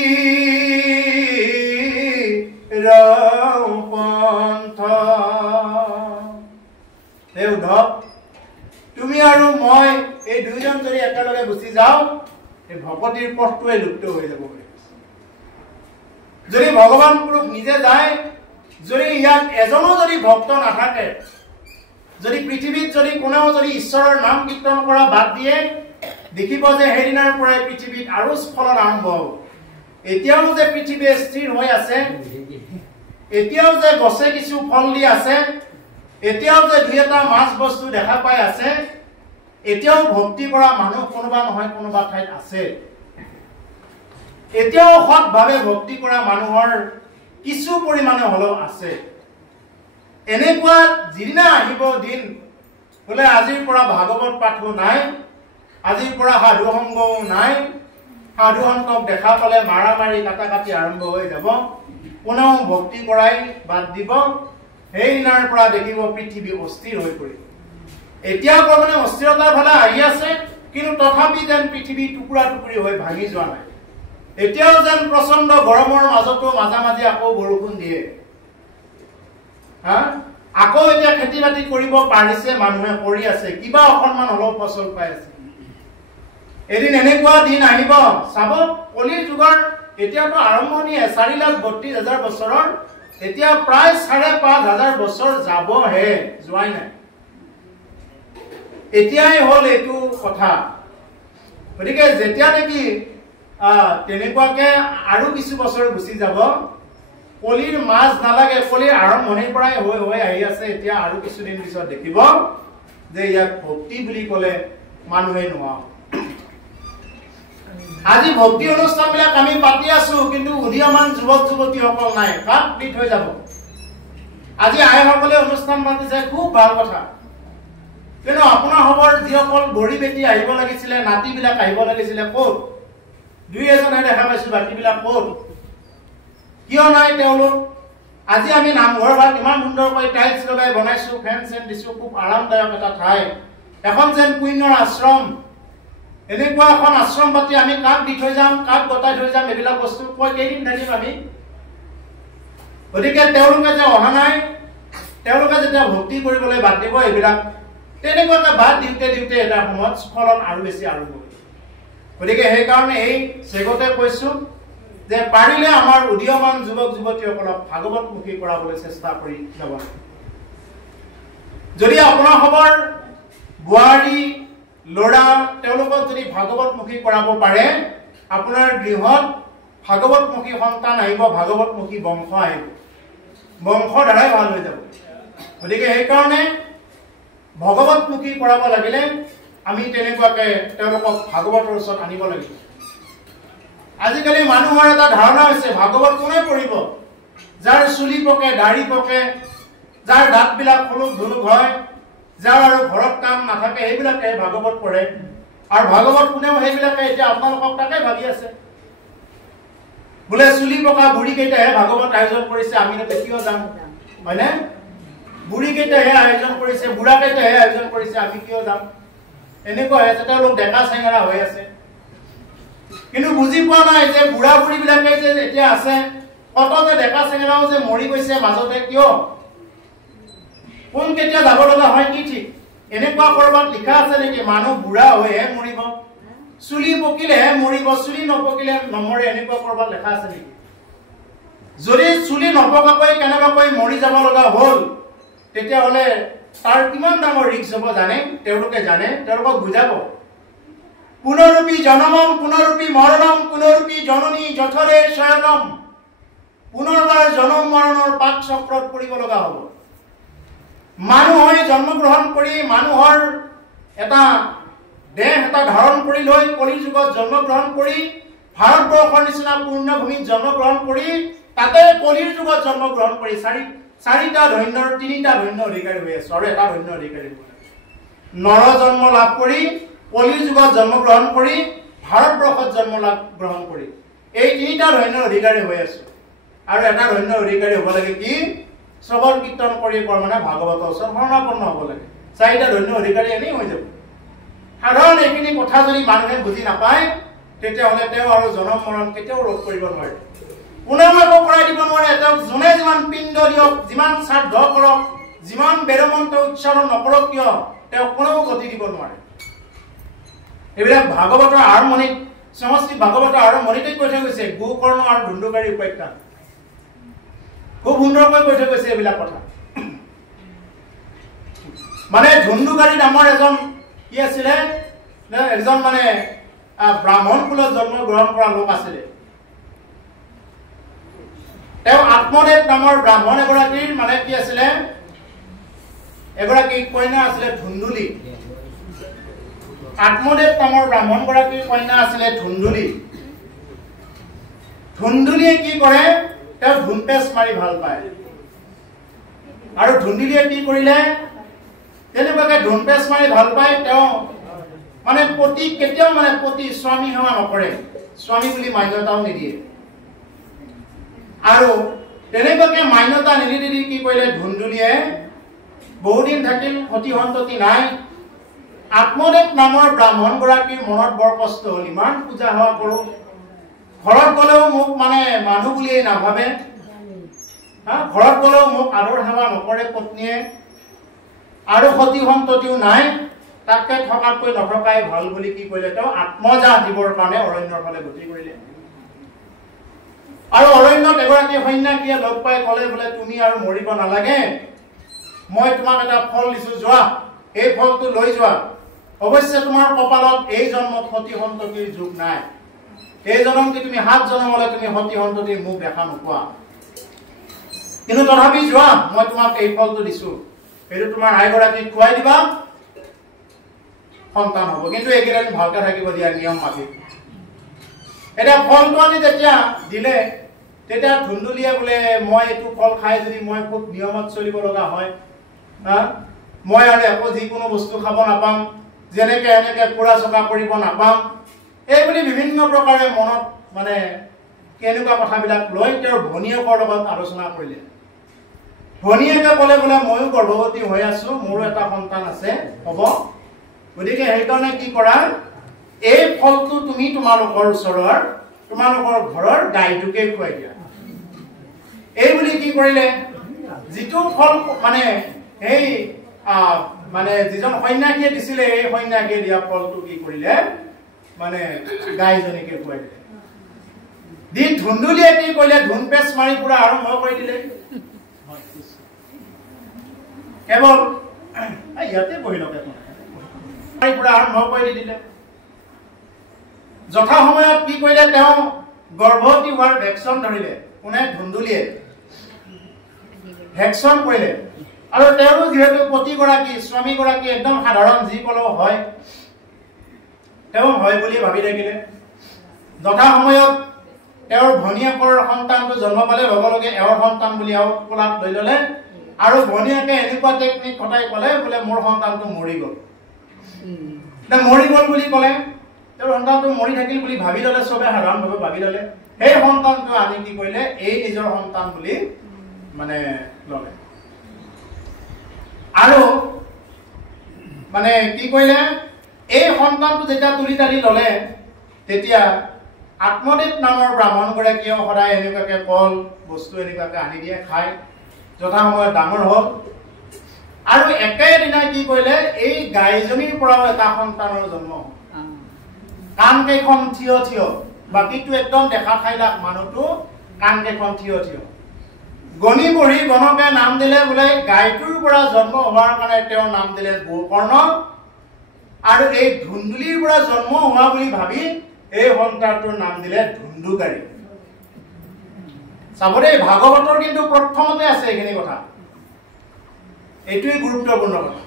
পন্থ উদ্ধৱ তুমি আৰু মই এই দুইজন যদি একেলগে গুচি যাওঁ এই ভকতিৰ পথটোৱে লুপ্ত হৈ যাব যদি ভগৱান পুৰুষ নিজে যায় যদি ইয়াত এজনো যদি ভক্ত নাথাকে যদি পৃথিৱীত যদি কোনেও যদি ঈশ্বৰৰ নাম কীৰ্তন কৰা বাদ দিয়ে দেখিব যে সেইদিনাৰ পৰাই পৃথিৱীত আৰু স্খলন আৰম্ভ হ'ব এতিয়াও যে পৃথিৱী স্থিৰ হৈ আছে এতিয়াও যে গছে কিছু ফল দি আছে এতিয়াও যে দুই এটা মাছ বস্তু দেখা পাই আছে এতিয়াও ভক্তি কৰা মানুহ কোনোবা নহয় কোনোবা ঠাইত আছে এতিয়াও সৎভাৱে ভক্তি কৰা মানুহৰ কিছু পৰিমাণে হলেও আছে এনেকুৱা যিদিনা আহিব দিন বোলে আজিৰ পৰা ভাগৱত পাঠো নাই আজিৰ পৰা সাধু সংগও নাই সাধু সন্তক দেখা পালে মাৰামাৰি কাটাকাটি আৰম্ভ হৈ যাব কোনেও ভক্তি কৰাই বাদ দিব সেইদিনাৰ পৰা দেখিব পৃথিৱী অস্থিৰ হৈ পৰিব এতিয়া মানে অস্থিৰতাৰ ফালে আহি আছে কিন্তু তথাপি যেন পৃথিৱী টুকুৰা টুকুৰি হৈ ভাঙি যোৱা নাই এতিয়াও যেন প্ৰচণ্ড গৰমৰ মাজতো মাজে আকৌ বৰষুণ দিয়ে আকৌ এতিয়া খেতি বাতি কৰিব পাৰিছে মানুহে কৰি আছে কিবা অকণমান হলেও ফচল পাই আছে এদিন এনেকুৱা দিন আহিব চাব কলিৰ যুগৰ এতিয়াতো আৰম্ভণিয়ে 4,32,000 বছৰৰ এতিয়া প্ৰায় 5,500 বছৰ যাবহে যোৱাই নাই এতিয়াই হ'ল এইটো কথা গতিকে যেতিয়া নেকি তেনেকুৱাকে আৰু কিছু বছৰ গুচি যাব কলিৰ মাজ নালাগে কলিৰ আৰম্ভণিৰ পৰাই হৈ আহি আছে এতিয়া আৰু কিছুদিন পিছত দেখিব যে ইয়াক ভক্তি বুলি ক'লে মানুহে নোৱা আজি ভক্তি অনুষ্ঠানবিলাক আমি পাতি আছো কিন্তু উদীয়মান যুৱক যুৱতীসকল নাই কাক পিঠ হৈ যাব আজি আইসকলে অনুষ্ঠান পাতিছে খুব ভাল কথা কিন্তু আপোনাৰ খবৰ যিসকল বড়ি বেটি আহিব লাগিছিলে নাতিবিলাক আহিব লাগিছিলে ক'ত দুই এজনে দেখা পাইছো বাকীবিলাক ক'ত কিয় নাই তেওঁলোক আজি আমি নামঘৰ ভাগ ইমান সুন্দৰকৈ টাইলছ লগাই বনাইছো ফেন চেন দিছো খুব আৰামদায়ক এটা ঠাই এখন যেন পুণ্যৰ আশ্ৰম এনেকুৱা এখন আশ্ৰম পাতি আমি কাক দি থৈ যাম, কাক গতাই থৈ যাম, এইবিলাক বস্তু কৈ কেইদিন থাকিম আমি? গতিকে তেওঁলোকে যে অহা নাই, তেওঁলোকে যেতিয়া ভক্তি কৰিবলৈ বাদ দিব এইবিলাক, তেনেকুৱাকে বাদ দিওঁতে দিওঁতে এটা সময়ত স্খলন আৰু বেছি আৰম্ভ হ'ব। গতিকে সেইকাৰণে এই চেগতে কৈছো যে পাৰিলে আমাৰ উদীয়মান যুৱক যুৱতীসকলক ভাগৱতমুখী কৰাবলৈ চেষ্টা কৰি যাব। যদি আপোনাৰ খবৰ বোৱাৰী ল'ৰা তেওঁলোকক যদি ভাগৱতমুখী কৰাব পাৰে, আপোনাৰ গৃহত ভাগৱতমুখী সন্তান আহিব, ভাগৱতমুখী বংশ আহিব, বংশ দ্বাৰাই ভাল হৈ যাব। গতিকে সেইকাৰণে ভগৱতমুখী কৰাব লাগিলে আমি তেনেকুৱাকে তেওঁলোকক ভাগৱতৰ ওচৰত আনিব লাগিব। আজিকালি মানুহৰ এটা ধাৰণা হৈছে ভাগৱত কোনে পঢ়িব? যাৰ চুলি পকে, দাঢ়ি পকে, যাৰ দাঁতবিলাক খুলুক ধুলুক হয়, যাৰ আৰু ঘৰত কাম নাথাকে, সেইবিলাকে ভাগৱত পঢ়ে। আৰু ভাগৱত কোনেও সেইবিলাকে এতিয়া আপোনালোকক তাকে ভাবি আছে বোলে চুলি পকা বুঢ়ী কেইটাহে ভাগৱত আয়োজন কৰিছে, আমি কিয় যাম? হয়নে? বুঢ়ী কেইটাহে আয়োজন কৰিছে, বুঢ়া কেইটাহে আয়োজন কৰিছে, আমি কিয় যাম? এনেকুৱা হৈ আছে, তেওঁলোক ডেকা চেঙেৰা হৈ আছে। কিন্তু বুজি পোৱা নাই যে বুঢ়া বুঢ়ী বিলাকে যে এতিয়া আছে, কত যে ডেকা চেঙেৰাও যে মৰি গৈছে মাজতে, কিয়? কোন কেতিয়া যাব লগা হয় কি ঠিক? এনেকুৱা কৰবাত লিখা আছে নেকি মানুহ বুঢ়া হৈহে মৰিব, চুলি পকিলেহে মৰিব, চুলি নপকিলে নমৰে, এনেকুৱা কৰবাত লেখা আছে নেকি? যদি চুলি নপকাকৈ কেনেবাকৈ মৰি যাব লগা হ'ল, তেতিয়াহ'লে তাৰ কিমান ডাঙৰ ৰিস্ক হ'ব জানে? তেওঁলোকে জানে, তেওঁলোকক বুজাব। পুনৰূপী জনমম পুনৰূপী মৰণম পুনৰূপী জননী যথৰে শয়নম, পুনৰবাৰ জনম মৰণৰ পাক চক্ৰত পৰিব লগা হ'ব। মানুহ হৈ জন্মগ্ৰহণ কৰি, মানুহৰ এটা দেহ এটা ধাৰণ কৰি লৈ কলি যুগত জন্মগ্ৰহণ কৰি, ভাৰতবৰ্ষৰ নিচিনা পূৰ্ণভূমিত জন্মগ্ৰহণ কৰি, তাতে কলিৰ যুগত জন্মগ্ৰহণ কৰি চাৰিটা ধন্যৰ তিনিটা ধন্য অধিকাৰী হৈ আছে আৰু এটা ধন্য অধিকাৰী হ'ব। নৰ জন্ম লাভ কৰি, কলিৰ যুগত জন্মগ্ৰহণ কৰি, ভাৰতবৰ্ষত জন্ম লাভ গ্ৰহণ কৰি, এই তিনিটা ধন্য অধিকাৰী হৈ আছো। আৰু এটা ধন্য অধিকাৰী হ'ব লাগে কি? শ্ৰৱণ কীৰ্তন কৰি মানে ভাগৱতৰ ওচৰত শৰণাপন্ন হ'ব লাগে। চাৰিটা ধন্য অধিকাৰী এনেই হৈ যাব। সাধাৰণ এইখিনি কথা যদি মানুহে বুজি নাপায়, তেতিয়াহ'লে তেওঁ আৰু জনম মৰণ কেতিয়াও ৰোধ কৰিব নোৱাৰে, কোনেও একো কৰাই দিব নোৱাৰে। তেওঁক যোনে যিমান পিণ্ড দিয়ক, যিমান শ্ৰাদ্ধ কৰক, যিমান বেদমন্ত্ৰ উচ্চাৰণ নকৰক কিয়, তেওঁক কোনেও গতি দিব নোৱাৰে। এইবিলাক ভাগৱতৰ আৰম্ভণিত, সমষ্টি ভাগৱতৰ আৰম্ভণিতে কৈ থৈ গৈছে, গোকৰ্ণ আৰু ধুন্দুকাৰী উপাখ্যান। খুব সুন্দৰকৈ কৈ থৈ গৈছে এইবিলাক কথা। মানে ধুন্দুকাৰী নামৰ এজন কি আছিলে, এজন মানে ব্ৰাহ্মণ কুলত জন্মগ্ৰহণ কৰা লোক আছিলে। তেওঁ আত্মদেৱ নামৰ ব্ৰাহ্মণ এগৰাকীৰ মানে কি আছিলে, এগৰাকী কন্যা আছিলে ধুন্দুলি। আত্মদেৱ নামৰ ব্ৰাহ্মণ গৰাকীৰ কন্যা আছিলে ধুন্দুলি। ধুন্দুলিয়ে কি কৰে, তেওঁ ধুনপেচ মাৰি ভাল পায়। আৰু ধুন্দুলিয়ে কি কৰিলে, তেনেকুৱাকে ধুনপেচ মাৰি ভাল পায়। তেওঁ মানে পতি কেতিয়াও মানে পতি স্বামী সেৱা নকৰে, স্বামী বুলি মান্যতাও নিদিয়ে। আৰু তেনেকুৱাকে মান্যতা নিদি কি কৰিলে, ধুন্দুলিয়ে বহুদিন থাকিল, সতি সন্ততি নাই। আত্মদেৱ নামৰ ব্ৰাহ্মণ গৰাকীৰ মনত বৰ কষ্ট হ'ল, ইমান পূজা সেৱা কৰো, ঘৰত গলেও মোক মানে মানুহ বুলিয়ে নাভাবে, ঘৰত গলেও মোক আদৰ সেৱা নকৰে পত্নীয়ে, আৰু সতি সন্ততিও নাই, তাতকৈ থকাতকৈ নথকাই ভাল বুলি কি কৰিলে, তেওঁ আত্মজাহ দিবৰ কাৰণে অৰণ্যৰ ফালে গতি কৰিলে। আৰু অৰণ্যত এগৰাকী সন্যাসীয়ে লগ পাই ক'লে, বোলে তুমি আৰু মৰিব নালাগে, মই তোমাক এটা ফল দিছো, যোৱা এই ফলটো লৈ যোৱা। অৱশ্যে তোমাৰ কপালত এই জন্মত সতি সন্ততিৰ যুগ নাই, এই জন্ম কি তুমি 7 জন্মলৈ তুমি সতি সন্ততিৰ মুখ দেখা নোপোৱা, কিন্তু তথাপি যোৱা, মই তোমাক এই ফলটো দিছো, এইটো তোমাৰ আইগৰাকীক খুৱাই দিবা, সন্তান হ'ব, কিন্তু এইকেইদিন ভালকে থাকিব দিয়া নিয়ম মাফিক। এতিয়া ফলটো আনি যেতিয়া দিলে, তেতিয়া ধুন্দুলিয়ে বোলে, মই এইটো ফল খাই যদি মই খুব নিয়মত চলিব লগা হয়, মই আৰু একো যিকোনো বস্তু খাব নাপাম, যেনেকে এনেকে ফুৰা চকা কৰিব নাপাম, এইবুলি বিভিন্ন প্ৰকাৰে মনত মানে কেনেকুৱা কথাবিলাক লৈ তেওঁৰ ভনীয়েকৰ লগত আলোচনা কৰিলে। ভনীয়েকে ক'লে, বোলে ময়ো গৰ্ভৱতী হৈ আছো, মোৰো এটা সন্তান আছে, হ'ব, গতিকে সেইকাৰণে কি কৰা, এই ফলটো তুমি তোমালোকৰ ওচৰৰ তোমালোকৰ ঘৰৰ গাইটোকে খুৱাই দিয়া। এই বুলি কি কৰিলে যিটো ফল মানে এই মানে যিজন সন্যাসীয়ে দিছিলে এই সন্যাসীয়ে দিয়া ফলটো কি কৰিলে মানে গাইজনীকে খুৱাই দিলে। দি ধুন্দুলিয়ে কি কৰিলে ধুন পেচ মাৰি পুৰা আৰম্ভ কৰি দিলে। কেৱল ইয়াতে বহিলকে পুৰা আৰম্ভ কৰি দিলে। যথা সময়ত কি কৰিলে তেওঁ গৰ্ভৱতী হোৱাৰ ভেকচন ধৰিলে। কোনে? ধুন্দুলিয়ে ভেকচন কৰিলে। আৰু তেওঁৰো যিহেতু প্ৰতিগৰাকী স্বামীগৰাকী একদম সাধাৰণ যি কলেও হয় তেওঁ হয় বুলি ভাবি থাকিলে। যথা সময়ত তেওঁৰ ভনীয়েকৰ সন্তানটো জন্ম পালে। লগে লগে এওঁৰ সন্তান বুলি এওঁ কোলাত লৈ ললে আৰু ভনীয়েকে এনেকুৱা টেকনিক খটাই কলে বোলে মোৰ সন্তানটো মৰি গল। মৰি গল বুলি কলে তেওঁৰ সন্তানটো মৰি থাকিল বুলি ভাবি ললে, চবে সাধাৰণভাৱে ভাবি ললে। সেই সন্তানটো আনি কি কৰিলে এই নিজৰ সন্তান বুলি মানে ললে। আৰু মানে কি কৰিলে এই সন্তানটো যেতিয়া তুলি তালি ললে তেতিয়া আত্মদেৱ নামৰ ব্ৰাহ্মণ গৰাকীয়ে সদায় এনেকুৱাকে কল বস্তু এনেকুৱাকে আনি দিয়ে, খায়। যথা সময়ত ডাঙৰ হল আৰু একেদিনাই কি কৰিলে এই গাইজনীৰ পৰাও এটা সন্তানৰ জন্ম হল। কাণ কেইখন থিয় থিয়, বাকীটো একদম দেখা ঠাইলাক মানুহটো কাণ কেইখন থিয় থিয়। গণি বঢ়ি গণকে নাম দিলে বোলে গাইটোৰ পৰা জন্ম হোৱাৰ কাৰণে তেওঁৰ নাম দিলে গোকৰ্ণ। আৰু এই ধুন্দুলিৰ পৰা জন্ম হোৱা বুলি ভাবি এই সন্তানটোৰ নাম দিলে ধুন্দুকাৰী। চাব দেই, ভাগৱতৰ কিন্তু প্ৰথমতে আছে এইখিনি কথা। এইটোৱে গুৰুত্বপূৰ্ণ কথা।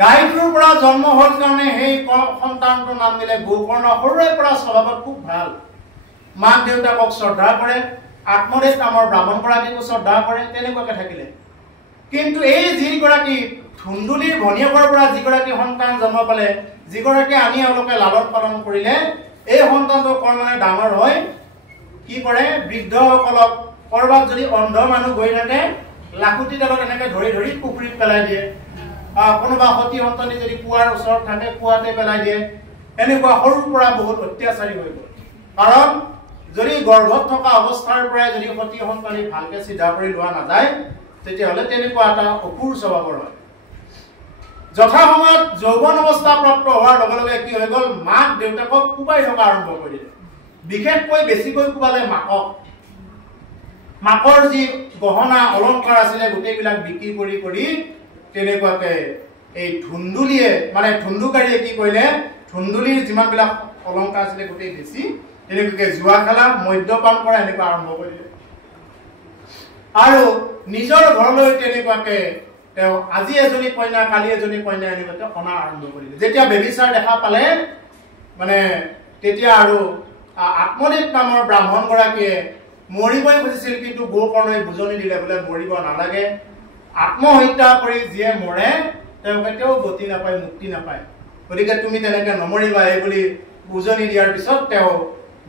গাইটোৰ পৰা জন্ম হল কাৰণে সেই সন্তানটোৰ নাম দিলে গোকৰ্ণ। সৰুৰে পৰা স্বভাৱত খুব ভাল, মাক দেউতাকক শ্ৰদ্ধা কৰে, আত্মদেৱ নামৰ ব্ৰাহ্মণ গৰাকীকো শ্ৰদ্ধা কৰে, তেনেকুৱাকে থাকিলে। কিন্তু এই যিগৰাকী ধুন্দুলিৰ ভনীয়েকৰ পৰা যিগৰাকী সন্তান জন্ম পালে, যিগৰাকী আনি এওঁলোকে লালন পালন কৰিলে, এই সন্তানটো ক্ৰমান্বয়ে ডাঙৰ হৈ কি কৰে বৃদ্ধসকলক কৰবাত যদি অন্ধ মানুহ গৈ থাকে লাখুটি ডালত এনেকে ধৰি ধৰি পুখুৰীত পেলাই দিয়ে। কোনোবা সতী সন্তনী যদি কুৱাৰ ওচৰত থাকে কুৱাতে পেলাই দিয়ে। এনেকুৱা সৰুৰ পৰা বহুত অত্যাচাৰী হৈ গল। কাৰণ যদি গৰ্ভত থকা অৱস্থাৰ পৰাই যদি সতী সন্তনী ভালকে চিধা কৰি লোৱা নাযায় তেতিয়াহ'লে তেনেকুৱা এটা অসুৰ স্বভাৱৰ হয়। যথা সময়ত যৌৱন অৱস্থা প্ৰাপ্ত হোৱাৰ লগে লগে কি হৈ গল মাক দেউতাকক কোবাই থকা আৰম্ভ কৰি দিলে। বিশেষকৈ বেছিকৈ কোবালে মাকক। মাকৰ যি গহনা অলংকাৰ আছিলে গোটেইবিলাক বিক্ৰী কৰি কৰি তেনেকুৱাকে এই ধুন্দুলিয়ে মানে ধুন্দুকাৰীয়ে কি কৰিলে ধুন্দুলিৰ যিমানবিলাক অলংকাৰ আছিলে গোটেই বেছি তেনেকুৱাকে জুৱা খেলা মদ্যপান কৰা এনেকুৱা আৰম্ভ কৰি দিলে। আৰু নিজৰ ঘৰলৈ তেনেকুৱাকে তেওঁ আজি এজনী কন্যা কালি এজনী কন্যা এনেকুৱাকে অনা আৰম্ভ কৰিলে। যেতিয়া বেবিচাৰ দেখা পালে মানে তেতিয়া আৰু আত্মদেৱ নামৰ ব্ৰাহ্মণ গৰাকীয়ে মৰিবই খুজিছিল, কিন্তু গোকৰ্ণই বুজনি দিলে বোলে মৰিব নালাগে। আত্মহত্যা কৰি যিয়ে মৰে তেওঁ কেতিয়াও গতি নাপায়, মুক্তি নাপায়, গতিকে তুমি তেনেকে নমৰিবা এই বুলি বুজনি দিয়াৰ পিছত তেওঁ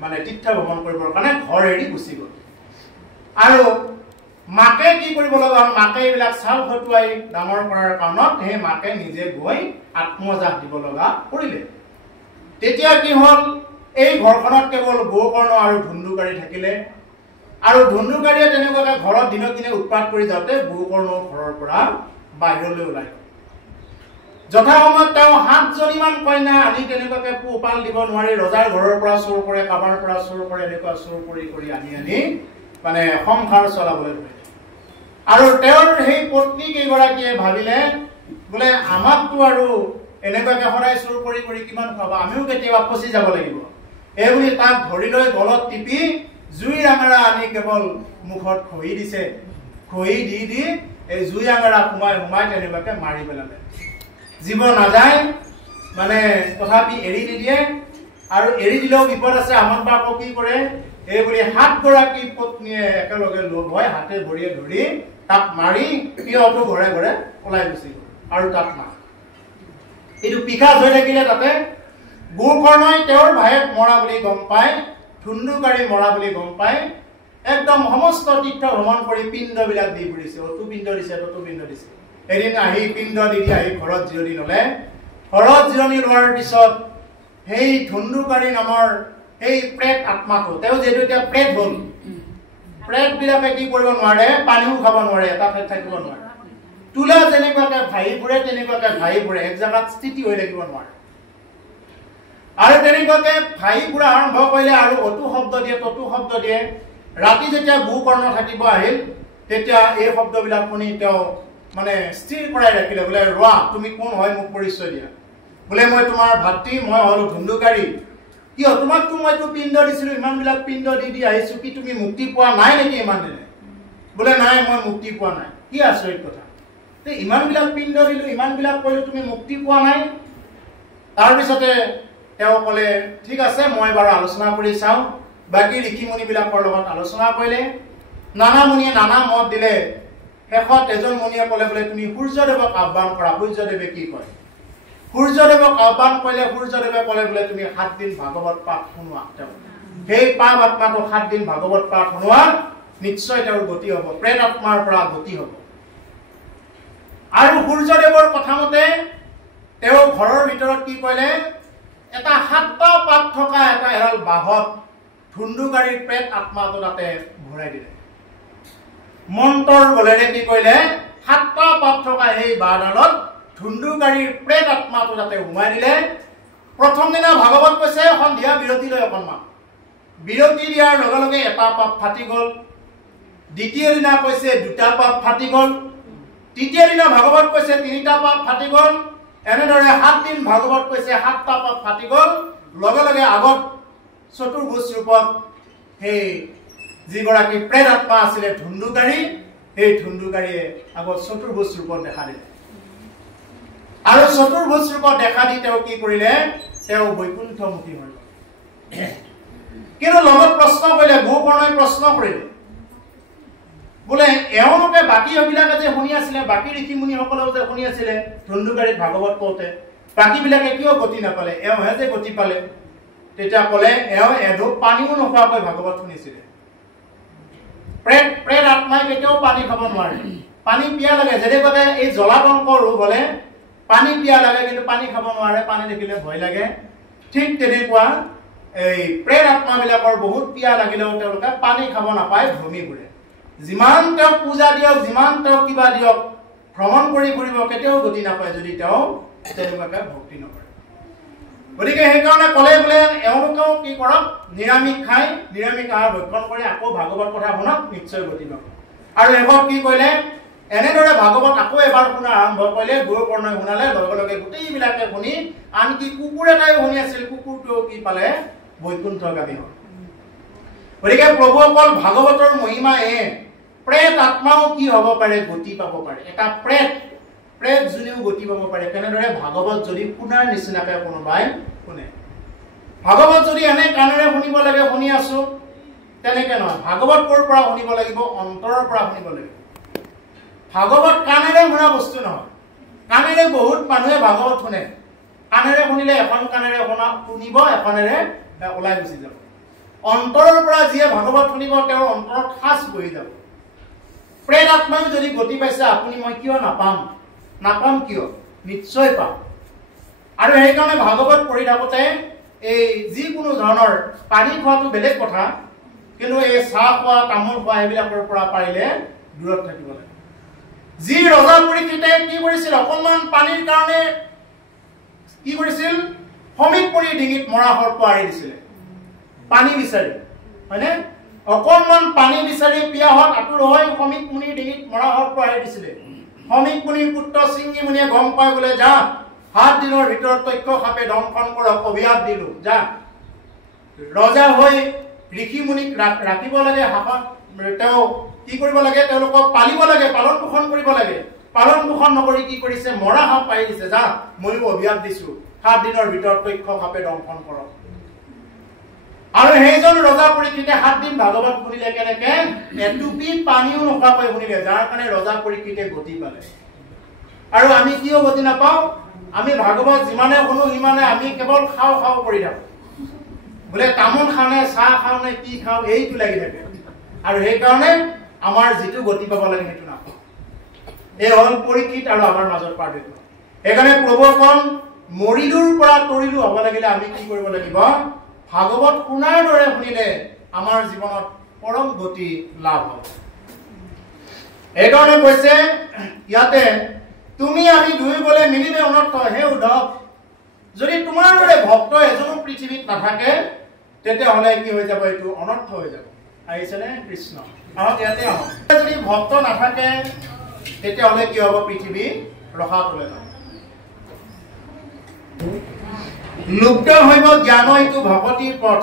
মানে তীৰ্থ ভ্ৰমণ কৰিবৰ কাৰণে ঘৰ এৰি গুচি গল। আৰু মাকে কি কৰিব লগা হ'ল, মাকে এইবিলাক চাল হতুৱাই ডাঙৰ কৰাৰ কাৰণত সেই মাকে নিজে গৈ আত্মজাত দিব লগা কৰিলে। তেতিয়া কি হল এই ঘৰখনত কেৱল গোকৰ্ণ আৰু ধুন্দুকাৰী থাকিলে। আৰু ধুন্দুকাৰীয়ে তেনেকুৱাকে ঘৰত দিনক দিনে উৎপাত কৰি যাওঁতে গোকৰ্ণ ঘৰৰ পৰা বাহিৰলৈ ওলাই গল। যথা সময়ত তেওঁ 7 জনীমান কন্যা আনি তেনেকুৱাকে পোহপাল দিব নোৱাৰি ৰজাৰ ঘৰৰ পৰা চোৰ কৰে, কাবাৰ পৰা চোৰ কৰে, এনেকুৱা চোৰ কৰি কৰি আনি মানে সংসাৰ চলাবলৈ ধৰিলে। আৰু তেওঁৰ সেই পত্নী কেইগৰাকীয়ে ভাবিলে বোলে আমাকতো আৰু এনেকুৱাকে সদায় চোৰ কৰি কৰি কিমান খাব, আমিও কেতিয়াবা ফচি যাব লাগিব। এই বুলি তাক ধৰি লৈ গলত টিপি জুইৰ আঙাৰা আনি কেৱল মুখত খহি দিছে। খহি দি দি এই জুই আঙাৰা সোমাই সোমাই তেনেকুৱাকে মাৰি পেলালে। জীৱ নাযায় মানে তথাপি এৰি নিদিয়ে। আৰু এৰি দিলেও বিপদ আছে। আমাৰ বাপক কি কৰে এই বুলি 7 গৰাকী পত্নীয়ে একেলগে লগ হৈ হাতে ভৰিয়ে ধৰি তাক মাৰি সিহঁতো ঘৰে ঘৰে ওলাই গুচি গল আৰু তাক মাৰ। এইটো পিখা হৈ থাকিলে তাতে গোকৰ্ণই তেওঁৰ ভায়েক মৰা বুলি গম পায়, ধুন্দুকাৰী মৰা বুলি গম পায়, একদম সমস্ত তীৰ্থ ভ্ৰমণ কৰি পিণ্ডবিলাক দি ফুৰিছে। অতু পিণ্ড দিছে, ততু পিণ্ড দিছে। এদিন আহি পিণ্ড দি আহি ঘৰত জিৰণি ললে। ঘৰত জিৰণি লোৱাৰ পিছত সেই ধুন্দুকাৰী নামৰ এই প্ৰেত আত্মাটো তেওঁ যেটো এতিয়া প্ৰেত হ'ল প্ৰেত বিলাকে কি কৰিব নোৱাৰে পানীও খাব নোৱাৰে এটা ঠাইত থাকিব নোৱাৰে তুলা যেনেকুৱাকে ভাই ফুৰে এক জাগাত স্থিতি হৈ থাকিব নোৱাৰে আৰু তেনেকুৱাকে ভাই ফুৰা আৰম্ভ কৰিলে আৰু অতু শব্দ দিয়ে ততু শব্দ দিয়ে ৰাতি যেতিয়া গোকৰ্ণ থাকিব আহিল তেতিয়া এই শব্দবিলাক শুনি তেওঁ মানে স্থিৰ কৰাই ৰাখিলে বোলে ৰোৱা তুমি কোন হয় মোক পৰিচয় দিয়া বোলে মই তোমাৰ ভাতৃ মই হলো ধুন্দুকাৰী কিয় তোমাকতো মইতো পিণ্ড দিছিলো ইমানবিলাক পিণ্ড দি আহিছো কি তুমি মুক্তি পোৱা নাই নেকি ইমান দিনে বোলে নাই মই মুক্তি পোৱা নাই কি আচৰিত কথা তে ইমানবিলাক পিণ্ড দিলো ইমানবিলাক কৰিলো তুমি মুক্তি পোৱা নাই তাৰপিছতে তেওঁ ক'লে ঠিক আছে মই বাৰু আলোচনা কৰি চাওঁ বাকী ঋষিমুনিবিলাকৰ লগত আলোচনা কৰিলে নানা মুনিয়ে নানা মত দিলে শেষত এজন মুনিয়ে ক'লে বোলে তুমি সূৰ্যদেৱক আহ্বান কৰা সূৰ্যদেৱে কি কয় সূৰ্যদেৱক আহ্বান কৰিলে সূৰ্যদেৱে ক'লে বোলে তুমি 7 দিন ভাগৱত পাঠ শুনোৱা তেওঁ সেই পাপ আত্মাটো 7 দিন ভাগৱত পাঠ শুনোৱা নিশ্চয় তেওঁৰ গতি হ'ব প্ৰেত আত্মাৰ পৰা গতি হ'ব আৰু সূৰ্যদেৱৰ কথা মতে তেওঁ ঘৰৰ ভিতৰত কি কৰিলে এটা 7টা পাত থকা এটা এডাল বাহত ধুন্দুকাৰীৰ প্ৰেত আত্মাটো তাতে ভৰাই দিলে মন্ত্ৰৰ বলেৰে কি কৰিলে 7টা পাত থকা সেই বাহডালত ধুন্দুকাৰীৰ প্ৰেত আত্মাটো তাতে সোমাই দিলে প্ৰথম দিনা ভাগৱত কৈছে সন্ধিয়া বিৰতি লৈ অকণমান বিৰতি দিয়াৰ লগে লগে এটা পাপ ফাটি গ'ল দ্বিতীয় দিনা কৈছে 2টা পাপ ফাটি গ'ল তৃতীয় দিনা ভাগৱত কৈছে 3টা পাপ ফাটি গ'ল এনেদৰে 7 দিন ভাগৱত কৈছে 7টা পাপ ফাটি গ'ল লগে লগে আগত চতুৰ্ভুজ ৰূপত সেই যিগৰাকী প্ৰেত আত্মা আছিলে ধুন্দুকাৰী সেই ধুন্দুকাৰীয়ে আগত চতুৰ্ভুজ ৰূপত দেখা দিলে আৰু চতুৰ্ভুজ ৰূপত দেখা দি তেওঁ কি কৰিলে তেওঁ বৈকুণ্ঠমুখী হ'ল কিন্তু লগত প্ৰশ্ন কৰিলে গোকৰ্ণই প্ৰশ্ন কৰিলে বোলে এওঁলোকে বাকী বিলাকে যে শুনি আছিলে বাকী ঋষিমুনিসকলেও যে শুনি আছিলে ধুন্দুকাৰীক ভাগৱত কওঁতে বাকীবিলাকে কিয় গতি নাপালে এওঁহে যে গতি পালে তেতিয়া ক'লে এওঁ এঢোপ পানীও নোখোৱাকৈ ভাগৱত শুনিছিলে প্ৰেত আত্মাই কেতিয়াও পানী খাব নোৱাৰে পানী পিয়া লাগে যেনেকুৱাকে এই জলাতংক ৰোগ হ'লে পানী পিয়া লাগে কিন্তু পানী খাব নোৱাৰে পানী দেখিলে ভয় লাগে ঠিক তেনেকুৱা এই প্ৰেত আত্মাবিলাকৰ বহুত পিয়া লাগিলেও তেওঁলোকে পানী খাব নাপায় ভূমি ঘূৰে যিমান তেওঁ পূজা দিয়ক যিমান তেওঁ কিবা দিয়ক ভ্ৰমণ কৰি ফুৰিব কেতিয়াও গতি নাপায় যদি তেওঁ তেনেকুৱাকে ভক্তি নকৰে গতিকে সেইকাৰণে ক'লে বোলে এওঁলোকেও কি কৰক নিৰামিষ খাই নিৰামিষ আহাৰ ভক্ষণ কৰি আকৌ ভাগৱত কথা শুনক নিশ্চয় গতি পাব আৰু শেষত কি কৰিলে এনেদৰে ভাগৱত আকৌ এবাৰ শুনা আৰম্ভ কৰিলে গোকৰ্ণই শুনালে লগে লগে গোটেইবিলাকে শুনি আনকি কুকুৰ এটাই শুনি আছিল কুকুৰটোও কি পালে বৈকুণ্ঠগামী হ'ল গতিকে প্ৰভুসকল ভাগৱতৰ মহিমা প্ৰেত আত্মাও কি হ'ব পাৰে গতি পাব পাৰে এটা প্ৰেত যোনেও গতি পাব পাৰে কেনেদৰে ভাগৱত যদি শুনাৰ নিচিনাকে কোনোবাই শুনে ভাগৱত যদি এনে কাণেৰে শুনিব লাগে শুনি আছো তেনেকে নহয় ভাগৱত ক'ৰ পৰা শুনিব লাগিব অন্তৰৰ পৰা শুনিব লাগিব ভাগৱত কাণেৰে শুনা বস্তু নহয় কাণেৰে বহুত মানুহে ভাগৱত শুনে কাণেৰে শুনিলে এখন কাণেৰে শুনিব এখনেৰে ওলাই গুচি যাব অন্তৰৰ পৰা যিয়ে ভাগৱত শুনিব তেওঁৰ অন্তৰত সাঁচ বহি যাব প্ৰেত আত্মাও যদি গতি পাইছে আপুনি মই কিয় নাপাম কিয় নিশ্চয় পাম আৰু সেইকাৰণে ভাগৱত পঢ়ি থাকোঁতে এই যিকোনো ধৰণৰ পানী খোৱাটো বেলেগ কথা কিন্তু এই চাহ খোৱা তামোল খোৱা এইবিলাকৰ পৰা পাৰিলে দূৰত থাকিব লাগে যি ৰজা পৰীক্ষিতে কি কৰিছিল অকণমান পানীৰ কাৰণে কি কৰিছিল শমিকপুৰীৰ ডিঙিত মৰা সৰ্প আঁৰি দিছিলে পানী বিচাৰি হয়নে অকণমান পানী বিচাৰি পিয়াহত আতুৰ হৈ শমিক মুনিৰ ডিঙিত মৰা সৰ্প আঁৰি দিছিলে শমিক মুনিৰ পুত্ৰ সিংহী মুনিয়ে গম পাই বোলে যা 7 দিনৰ ভিতৰত তক্ষ সাপে দংশন কৰক অভিশাপ দিলো যা ৰজা হৈ ঋষি মুনিক ৰাখিব লাগে হাফত তেওঁ কি কৰিব লাগে তেওঁলোকক পালিব লাগে পালন পোষণ কৰিব লাগে পালন পোষণ নকৰি কি কৰিছে মৰা সাপ পাই দিছে যা মইও অভিশাপ দিছো 7 দিনৰ ভিতৰত তক্ষ সাপে দংশন কৰক আৰু সেইজন ৰজা পৰীক্ষিতে 7 দিন ভাগৱত শুনিলে কেনেকে এটুপি পানীও নোখোৱাকৈ শুনিলে যাৰ কাৰণে ৰজা পৰীক্ষিতে গতি পালে আৰু আমি কিয় গতি নাপাওঁ আমি ভাগৱত যিমানে শুনো সিমানে আমি কেৱল খাও কৰি থাকো বোলে তামোল খানে চাহ খাও নে কি খাও এইটো লাগি থাকে আৰু সেইকাৰণে আমাৰ যিটো গতি পাব লাগে সেইটো নাপাওঁ এই হ'ল পৰীক্ষিত আৰু আমাৰ মাজত পাৰ্থক্য সেইকাৰণে প্ৰভুসকল মৰিলুৰ পৰা তৰিলু হ'ব লাগিলে আমি কি কৰিব লাগিব ভাগৱত শুনাৰ দৰে শুনিলে আমাৰ জীৱনত পৰম গতি লাভ হ'ব এইকাৰণে কৈছে ইয়াতে তুমি আমি দুই গলে মিলিলে অনৰ্থ হে উদ্ধৱ যদি তোমাৰ দৰে ভক্ত এজনো পৃথিৱীত নাথাকে তেতিয়াহ'লে কি হৈ যাব এইটো অনৰ্থ হৈ যাব আহিছেনে কৃষ্ণ আহক ইয়াতে আহক যদি ভক্ত নাথাকে তেতিয়াহ'লে কি হ'ব পৃথিৱী ৰসাতলে যাব লুপ্ত হৈব জ্ঞান এইটো ভকতিৰ পথ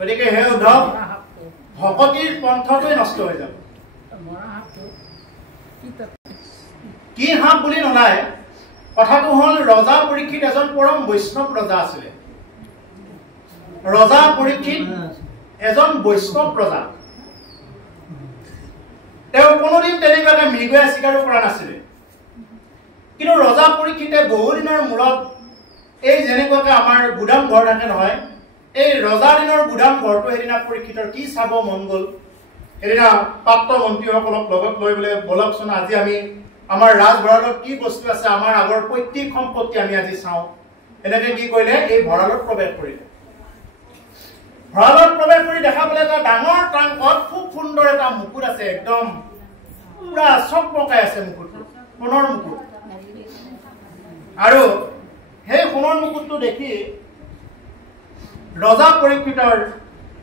গতিকে হে উদ্ধৱ ভকতিৰ পন্থটোৱে নষ্ট হৈ যাব কি হাঁহ বুলি নোলায় কথাটো হ'ল ৰজা পৰীক্ষিত এজন পৰম বৈষ্ণৱ ৰজা আছিলে ৰজা পৰীক্ষিত এজন বৈষ্ণৱ ৰজা তেওঁ কোনোদিন তেনেকুৱাকে মৃগয়া চিকাৰ কৰা নাছিলে কিন্তু ৰজা পৰীক্ষিতে বহুদিনৰ মূৰত এই যেনেকুৱাকে আমাৰ গুদাম ঘৰ থাকে নহয় এই ৰজা দিনৰ গুদাম ঘৰটো সেইদিনা পৰীক্ষিতৰ কি চাব মন গ'ল সেইদিনা প্ৰাপ্ত মন্ত্ৰীসকলক লগত লৈ বোলে বলকচোন আজি আমি আমাৰ ৰাজভঁৰালত কি বস্তু আছে আমাৰ আগৰ পৈতৃক সম্পত্তি আমি আজি চাওঁ এনেকে কি কৰিলে এই ভঁৰালত প্ৰৱেশ কৰিলে ভঁৰালত প্ৰৱেশ কৰি দেখা পালে এটা ডাঙৰ ট্ৰাংকত খুব সুন্দৰ এটা মুকুট আছে একদম পুৰা চকমকাই আছে মুকুটটো সোণৰ মুকুট আৰু সেই সোণৰ মুকুটটো দেখি ৰজা পৰীক্ষিতৰ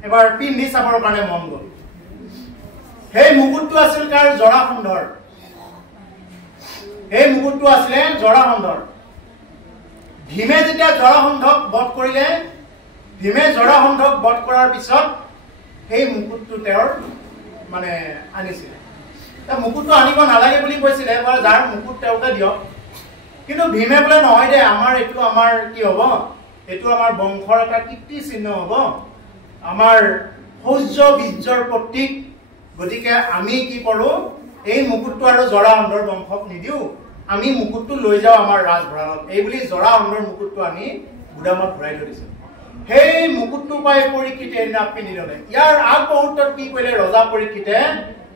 এবাৰ পিন্ধি চাবৰ কাৰণে মন গ'ল সেই মুকুটটো আছিল কাৰ জৰাসন্ধৰ এই মুকুটটো আছিলে জৰাসন্ধৰ ভীমে যেতিয়া জৰাসন্ধক বধ কৰিলে ভীমে জৰাসন্ধক বধ কৰাৰ পিছত সেই মুকুটটো তেওঁৰ মানে আনিছিলে মুকুটটো আনিব নালাগে বুলি কৈছিলে যাৰ মুকুট তেওঁকে দিয়ক কিন্তু ভীমে বোলে নহয় দে এইটো আমাৰ কি হ'ব এইটো আমাৰ বংশৰ এটা কীৰ্তি চিহ্ন হ'ব আমাৰ শৌৰ্য বীৰ্যৰ প্ৰতীক গতিকে আমি কি কৰো এই মুকুটটো আৰু জৰাসন্ধৰ বংশক নিদিও আমি মুকুটটো লৈ যাওঁ আমাৰ ৰাজভঁৰালত এই বুলি জৰাসন্ধৰ মুকুটটো আনি গুদামত ভৰাই থৈ দিছে সেই মুকুটটো পাই পৰীক্ষিতে এদিন পিন্ধি ল'লে ইয়াৰ আগ মুহূৰ্তত কি কৰিলে ৰজা পৰীক্ষিতে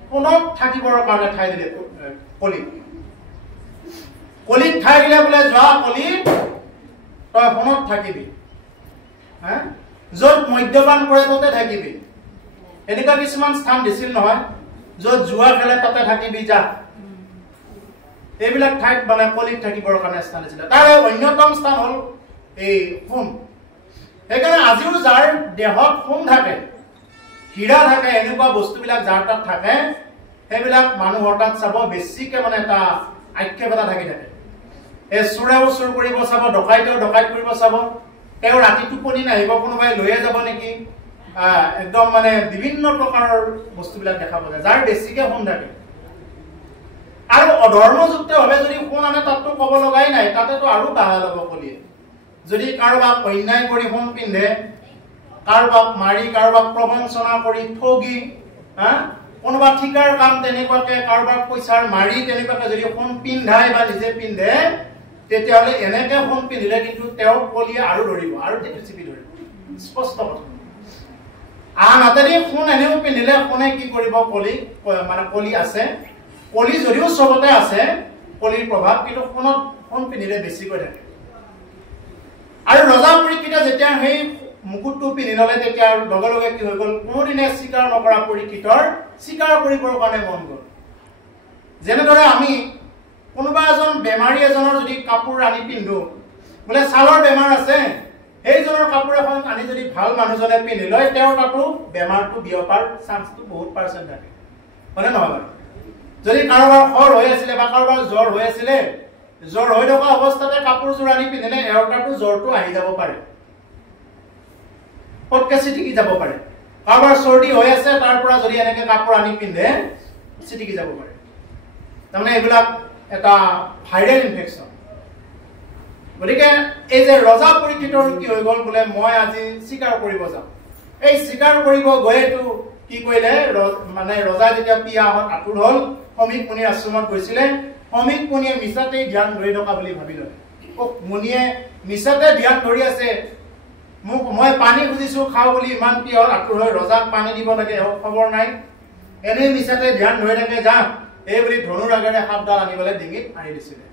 সোণত থাকিবৰ কাৰণে ঠাই দিলে কলিত ঠাই দিলে বোলে যোৱা কলি তই সোণত থাকিবি য'ত মদ্যপান কৰে তাতে থাকিবি এনেকুৱা কিছুমান স্থান দিছিল নহয় য'ত জুৱা খেলে তাতে থাকিবি যা এইবিলাক ঠাইত মানে কলিত থাকিবৰ কাৰণে স্থান দিছিলে তাৰে অন্যতম স্থান হ'ল এই সোণ সেইকাৰণে আজিও যাৰ দেহত সোণ থাকে হীৰা থাকে এনেকুৱা বস্তুবিলাক যাৰ তাত থাকে সেইবিলাক মানুহৰ তাত চাব বেছিকে মানে এটা আক্ষেপ এটা থাকি থাকে এই চোৰেও চুৰ কৰিব চাব ডকাইতেও ডকাইত কৰিব চাব তেওঁ ৰাতি টোপনি নাহিব কোনোবাই লৈয়ে যাব নেকি একদম মানে বিভিন্ন প্ৰকাৰৰ বস্তুবিলাক দেখা পোৱা যায় যাৰ বেছিকে সোণ থাকে আৰু অধৰ্মযুক্তভাৱে যদি সোণ আনে তাততো ক'ব লগাই নাই তাতেতো আৰু বাহা ল'ব কলিয়ে যদি কাৰোবাক অন্যায় কৰি সোণ পিন্ধে কাৰোবাক মাৰি কাৰোবাক প্ৰবঞ্চনা কৰি ঠগি কোনোবা ঠিকাৰ কাম তেনেকুৱাকে কাৰোবাক পইচাৰ মাৰি তেনেকুৱাকে যদি সোণ পিন্ধাই বা নিজে পিন্ধে তেতিয়াহ'লে এনেকে সোণ পিন্ধিলে কিন্তু তেওঁক কলিয়ে আৰু ধৰিব আৰু চিপি ধৰিব স্পষ্ট কথা আনহাতে সোণ এনেও পিন্ধিলে সোণে কি কৰিব কলি আছে কলি যদিও চবতে আছে কলিৰ প্ৰভাৱ কিন্তু সোণ পিন্ধিলে বেছিকৈ থাকে আৰু ৰজা পৰীক্ষিতে যেতিয়া সেই মুকুটটো পিন্ধি ল'লে তেতিয়া লগে লগে কি হৈ গ'ল কোনোদিনে স্বীকাৰ নকৰা পৰীক্ষিতৰ স্বীকাৰ কৰিবৰ কাৰণে মন গ'ল যেনেদৰে আমি কোনোবা এজন বেমাৰী এজনৰ যদি কাপোৰ আনি পিন্ধো বোলে ছালৰ বেমাৰ আছে সেইজনৰ কাপোৰ এখন আনি যদি ভাল মানুহজনে পিন্ধি লয় তেওঁৰ তাতো বেমাৰটো বিয়পাৰ চান্সটো বহুত পাৰ্চেণ্ট থাকে হয়নে নহয় বাৰু যদি কাৰোবাৰ খৰ হৈ আছিলে বা কাৰোবাৰ জ্বৰ হৈ আছিলে জ্বৰ হৈ থকা অৱস্থাতে কাপোৰযোৰ আনি পিন্ধিলে এওঁৰ তাতো জ্বৰটো আহি যাব পাৰে পটকে চিটিকি যাব পাৰে কাৰোবাৰ চৰ্দি হৈ আছে তাৰ পৰা যদি এনেকে কাপোৰ আনি পিন্ধে চিটিকি যাব পাৰে তাৰমানে এইবিলাক এটা ভাইৰেল ইনফেকশ্যন গতিকে এই যে ৰজা পৰীক্ষিতৰ কি হৈ গ'ল বোলে মই আজি স্বীকাৰ কৰিব যাম এই স্বীকাৰ কৰিব গৈতো কি কৰিলে মানে ৰজা যেতিয়া পিয়াহত আতুৰ হ'ল সমীক মুনিৰ আশ্ৰমত গৈছিলে সমীক মুনিয়ে মিছাতেই ধ্যান ধৰি থকা বুলি ভাবি ললে মুনিয়ে মিছাতে ধ্যান ধৰি আছে মোক মই পানী খুজিছো খাওঁ বুলি ইমান পিয়াহত আতুৰ হৈ ৰজাক পানী দিব লাগে খবৰ নাই এনেই মিছাতে ধ্যান ধৰি থাকে যা এই বুলি ধনুৰ আগেৰে সাপডাল আনিবলৈ ডিঙিত আনি দিছিলে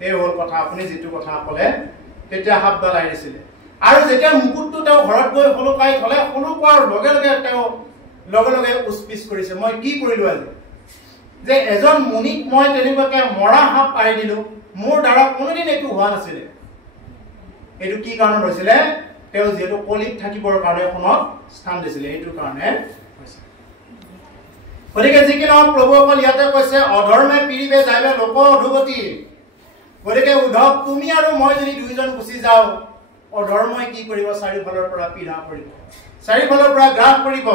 এই হ'ল কথা আপুনি যিটো কথা ক'লে তেতিয়া সাপডাল আহিছিলে আৰু যেতিয়া মুকুটটো তেওঁ ঘৰত গৈ হলুকাই থলে হলুকোৱাৰ লগে লগে তেওঁ লগে লগে উৎপিচ কৰিছে মই কি কৰিলো আজি যে এজন মুনিক মই তেনেকুৱাকে মৰা সাপ পাৰি দিলো মোৰ দ্বাৰা কোনোদিন একো হোৱা নাছিলে এইটো কি কাৰণ হৈছিলে তেওঁ যেটো কলিত থাকিবৰ কাৰণে এখনত স্থান দিছিলে এইটো কাৰণে হৈছে গতিকে যি কি নহওক প্ৰভুসকল ইয়াতে কৈছে অধৰ্মে পিৰিবে যাইবে লোক অধুগতি গতিকে উদ্ধৱ তুমি আৰু মই যদি দুইজন গুচি যাওঁ অধৰ্মই কি কৰিব চাৰিওফালৰ পৰা পীড়া কৰিব চাৰিওফালৰ পৰা গ্ৰাস কৰিব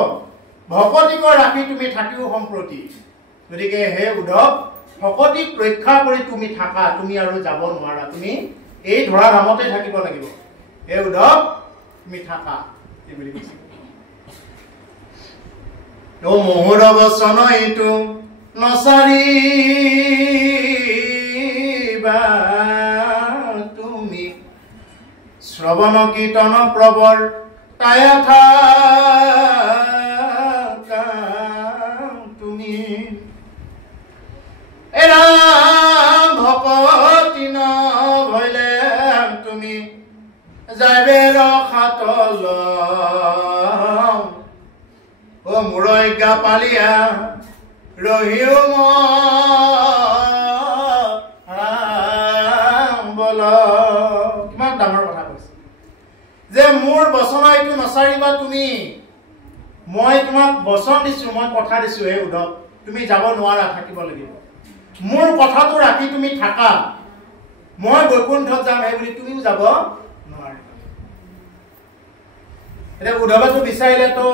ভকতিক ৰাখি তুমি থাকিও সম্প্ৰতি গতিকে হে উদ্ধৱ ভকতিক ৰক্ষা কৰি তুমি থাকা তুমি আৰু যাব নোৱাৰা তুমি এই ধৰা ধামতে থাকিব লাগিব হে উদ্ধৱ তুমি থাকা এই বুলি কৈছে ও মোহৰ বচন এইটো নচাৰিবা তুমি শ্ৰৱণ কীৰ্তন প্ৰবৰ তায়াথা তুমি এৰা ভকতি নভলে তুমি যাইবে ৰখাতল ও মুৰৈগা পালিয়া ৰহিও বল কিমান ডাঙৰ কথা কৈছে যে মোৰ বচন এইটো নচাৰিবা তুমি মই তোমাক বচন দিছো মই কথা দিছো হে উদ্ধৱ তুমি যাব নোৱাৰা থাকিব লাগিব মোৰ কথাটো ৰাখি তুমি থাকা মই বৈকুণ্ঠত যাম হে বুলি তুমিও যাব নোৱাৰা এতিয়া উদ্ধৱটো বিচাৰিলে তো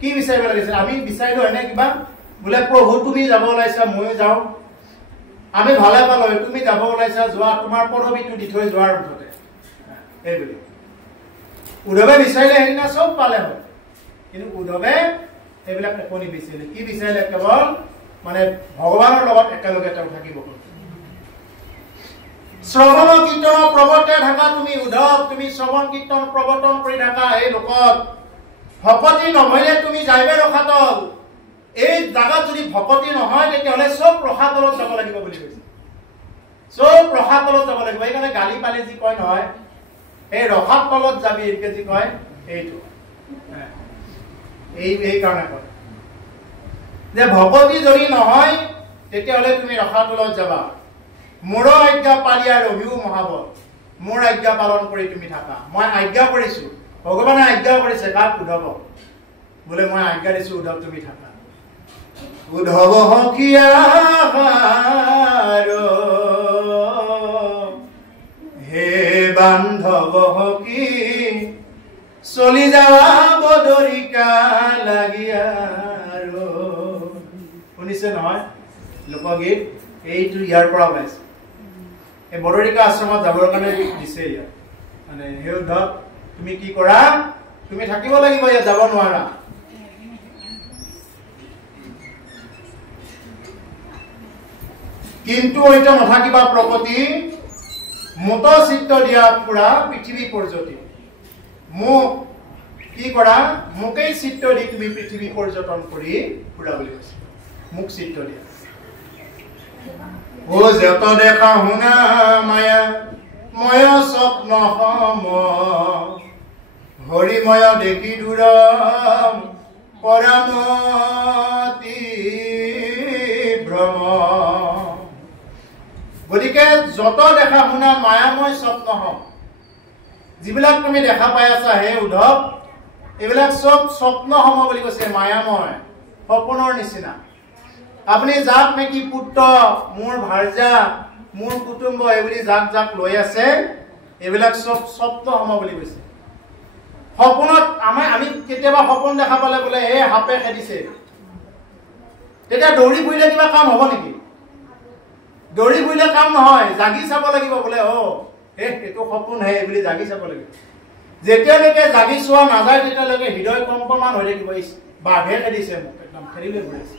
কি বিচাৰিব লাগিছিল আমি বিচাৰিলো এনে কিবা বোলে প্ৰভু তুমি যাব ওলাইছা ময়ো যাওঁ আমি ভালে পালো তুমি যাব ওলাইছা যোৱা তোমাৰ পদবীটো দি থৈ যোৱাৰ মুঠতে এইবুলি উদ্ধৱে বিচাৰিলে সেইদিনা চব পালে হয় কিন্তু উদ্ধৱে এইবিলাক একো নিবিচাৰিলে কি বিচাৰিলে কেৱল মানে ভগৱানৰ লগত একেলগে তেওঁ থাকিব শ্ৰৱণ কীৰ্তন প্ৰৱৰ্তে থাকা তুমি উদ্ধৱ তুমি শ্ৰৱণ কীৰ্তন প্ৰৱৰ্তন কৰি থাকা এই লোকত ভকতি নহলে তুমি যাইবে ৰখাতল এই জাগাত যদি ভকতি নহয় তেতিয়াহলে চব ৰখাতলত যাব লাগিব বুলি কৈছে চব ৰখাতলত যাব লাগিব এইকাৰণে গালি পালি যি কয় নহয় এই ৰখাতলত যাবি এইকে যি কয় এইটো এই কাৰণে কয় যে ভকতি যদি নহয় তেতিয়াহলে তুমি ৰখাতলত যাবা মোৰ আজ্ঞা পালিয়া ৰহিও মহাবল মোৰ আজ্ঞা পালন কৰি তুমি থাকা মই আজ্ঞা কৰিছো ভগৱানে আজ্ঞা কৰিছে কাক উদ্ধৱ বোলে মই আজ্ঞা দিছো উদ্ধৱ তুমি থাকা উদ্ধৱ সখিয়া হে বান্ধৱ সখী চলি যাব দৰিকা লাগিয়া শুনিছে নহয় লোকগীত এইটো ইয়াৰ পৰা ওলাইছে এই বদৰিকা আশ্ৰমত যাবৰ কাৰণে দিছে ইয়াৰ মানে হে উদ্ধৱ তুমি কি কৰা তুমি থাকিব লাগিব ইয়াত যাব নোৱাৰা কিন্তু ওইটা নাথাকিবা প্ৰকৃতি মত চিত্ত দিয়া পুৰা পৃথিৱী পৰ্যটী মোক কি কৰা মোকেই চিত্ত দি তুমি পৃথিৱী পৰ্যটন কৰি পুৰা বুলি কৈছে মোক চিত্ত দিয়া ও যত দেখা শুনা মায়া ময় স্বপ্ন সম হৰিময় দেখি দূৰ পৰামতি ভ্ৰম গতিকে যত দেখা শুনা মায়াময় স্বপ্ন হম যিবিলাক তুমি দেখা পাই আছা হে উদ্ধৱ এইবিলাক সব স্বপ্ন হম বুলি কৈছে মায়াময় সপোনৰ নিচিনা আপুনি যাক নেকি পুত্ৰ মোৰ ভাৰ্যা মোৰ কুটুম্ব এইবুলি যাক যাক লৈ আছে এইবিলাক সব স্বপ্ন হম বুলি কৈছে সপোনত আমি কেতিয়াবা সপোন দেখা পালে বোলে এই হাপে খেদিছে তেতিয়া দৌৰি ফুৰিলে কিবা কাম হ'ব নেকি দৌৰি ফুৰিলে কাম নহয় জাগি চাব লাগিব বোলে এইটো সপোন হে বুলি জাগি চাব লাগিব যেতিয়ালৈকে জাগি চোৱা নাযায় তেতিয়ালৈকে হৃদয় কম্পমান হৈ থাকিব বাঘে খেদিছে মোক একদম খেদিলে ঘূৰিছে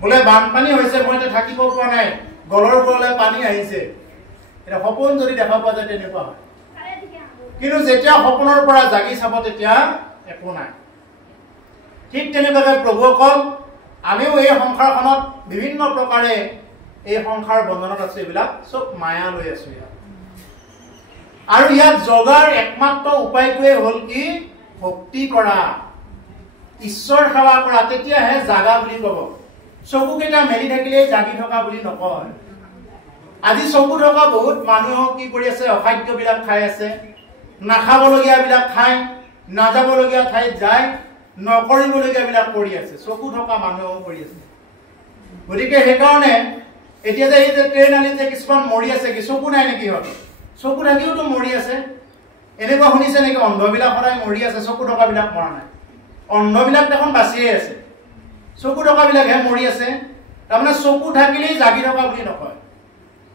বোলে বানপানী হৈছে মই এতিয়া থাকিব পৰা নাই গলৰ গলে পানী আহিছে এটা সপোন যদি দেখা পোৱা যায় তেনেকুৱা হয় কিন্তু যেতিয়া সপোনৰ পৰা জাগি চাব তেতিয়া একো নাই ঠিক তেনেদৰে প্ৰভুসকল আমিও এই সংসাৰখনত বিভিন্ন প্ৰকাৰে এই সংসাৰ বন্ধনত আছো এইবিলাক চব মায়া লৈ আছো আৰু ইয়াত জগাৰ একমাত্ৰ উপায়টোৱে হ'ল কি ভক্তি কৰা ঈশ্বৰ সেৱা কৰা তেতিয়াহে জাগা বুলি ক'ব চকুকেইটা মেলি থাকিলে জাগি থকা বুলি নকয় আজি চকু থকা বহুত মানুহ কি কৰি আছে অখাদ্যবিলাক খাই আছে নাখাবলগীয়া বিলাক খাই নাযাবলগীয়া ঠাইত যায় নকৰিবলগীয়া বিলাক কৰি আছে চকু থকা মানুহ কৰি আছে গতিকে সেইকাৰণে এতিয়া যে এই যে ট্ৰেইন আলি যে কিছুমান মৰি আছে কি চকু নাই নেকি হয় চকু থাকিওতো মৰি আছে এনেকুৱা শুনিছে নেকি অন্ধবিলাক সদায় মৰি আছে চকু থকা বিলাক মৰা নাই অন্ধবিলাক দেখোন বাচিয়ে আছে চকু থকা বিলাকহে মৰি আছে তাৰমানে চকু থাকিলেই জাগি থকা বুলি নকয়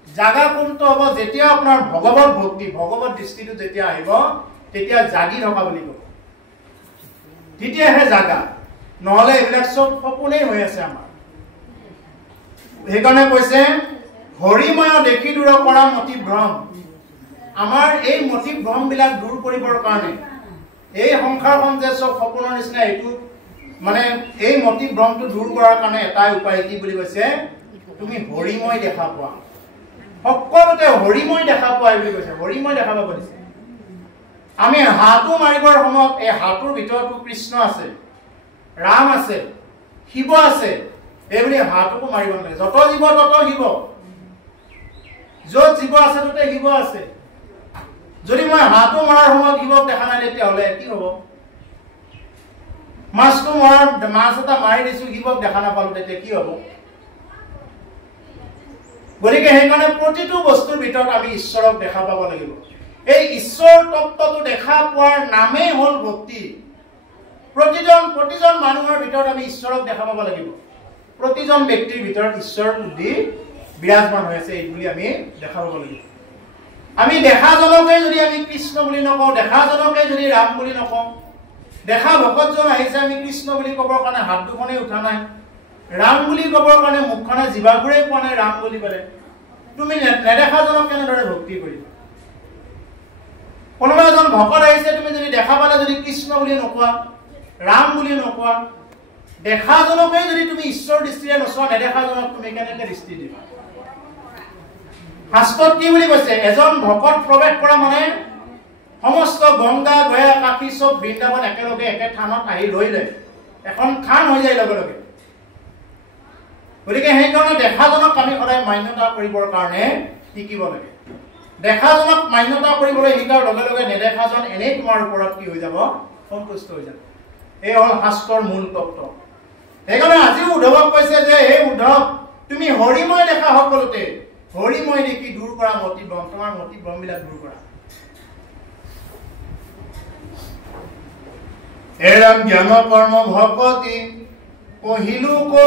জাগা কোনটো হ'ব যেতিয়া আপোনাৰ ভগৱত ভক্তি ভগৱত দৃষ্টিটো যেতিয়া আহিব তেতিয়া জাগি থকা বুলি ক'ব তেতিয়াহে জাগা নহলে এইবিলাক চব সপোনেই হৈ আছে আমাৰ সেইকাৰণে কৈছে হৰিময় দেখি দূৰ কৰা মতি ভ্ৰম আমাৰ এই মতি ভ্ৰম বিলাক দূৰ কৰিবৰ কাৰণে এই সংসাৰখন যে চব সপোনৰ নিচিনা এইটো মানে এই মতি ভ্ৰমটো দূৰ কৰাৰ কাৰণে এটাই উপায় কি বুলি কৈছে তুমি হৰিময় দেখা পোৱা সকলোতে হৰিময় দেখা পোৱা বুলি কৈছে হৰিময় দেখা পাব দিছে আমি হাতু মাৰিবৰ সময়ত এই হাতুৰ ভিতৰতো কৃষ্ণ আছে ৰাম আছে শিৱ আছে এইবুলি হাতুকো মাৰিব নালাগে যত জীৱ তত শিৱ যত জীৱ আছে ততে শিৱ আছে যদি মই হাতু মৰাৰ সময়ত শিৱক দেখা নাই তেতিয়াহ'লে কি হ'ব মাছটো মৰাৰ মাছ এটা মাৰি দিছো শিৱক দেখা নাপালো তেতিয়া কি হ'ব গতিকে সেইকাৰণে প্ৰতিটো বস্তুৰ ভিতৰত আমি ঈশ্বৰক দেখা পাব লাগিব এই ঈশ্বৰ তত্ত্বটো দেখা পোৱাৰ নামেই হ'ল ভক্তি প্ৰতিজন মানুহৰ ভিতৰত আমি ঈশ্বৰক দেখা পাব লাগিব প্ৰতিজন ব্যক্তিৰ ভিতৰত ঈশ্বৰ বুদ্ধি বিৰাজমান হৈ আছে এই বুলি আমি দেখা পাব লাগিব আমি দেখাজনকে যদি আমি কৃষ্ণ বুলি নকওঁ দেখাজনকে যদি ৰাম বুলি নকওঁ দেখা ভকতজন আহিছে আমি কৃষ্ণ বুলি ক'বৰ কাৰণে হাত দুখনে উঠা নাই ৰাম বুলি ক'বৰ কাৰণে মুখখনে জিভাবোৰে কোৱা নাই ৰাম বুলি ক'লে তুমি নেদেখাজনক কেনেদৰে ভক্তি কৰিবা কোনোবা এজন ভকত আহিছে তুমি যদি দেখা পালে যদি কৃষ্ণ বুলি নকোৱা ৰাম বুলি নকোৱা দেখাজনকে যদি তুমি ঈশ্বৰ দৃষ্টিৰে নচোৱা নেদেখাজনক তুমি কেনেকৈ দৃষ্টি দিবা শাস্ত্ৰত কি বুলি কৈছে এজন ভকত প্ৰৱেশ কৰা মানে সমস্ত গংগা গয়া কাশী চব বৃন্দাবন একেলগে একে থানত আহি ৰৈ লয় এখন থান হৈ যায় লগে লগে গতিকে সেইকাৰণে দেখাজনক আমি সদায় মান্যতা কৰিবৰ কাৰণে শিকিব লাগে দেখাজনক মান্যতা কৰিবলৈ শিকাৰ লগে লগে নেদেখাজন এনেই তোমাৰ ওপৰত কি হৈ যাব সন্তুষ্ট হৈ যাব এই হ'ল শাস্ত্ৰৰ মূল তত্ত্ব সেইকাৰণে আজি উদ্ধৱক কৈছে যে হে উদ্ধৱ তুমি হৰিময় দেখা সকলোতে হৰিময় দেখি দূৰ কৰা মতি ভ্ৰম তোমাৰ মতি ভ্ৰম বিলাক দূৰ কৰা এৰাম জ্ঞান কৰ্ম ভকতি কহিলো কৰি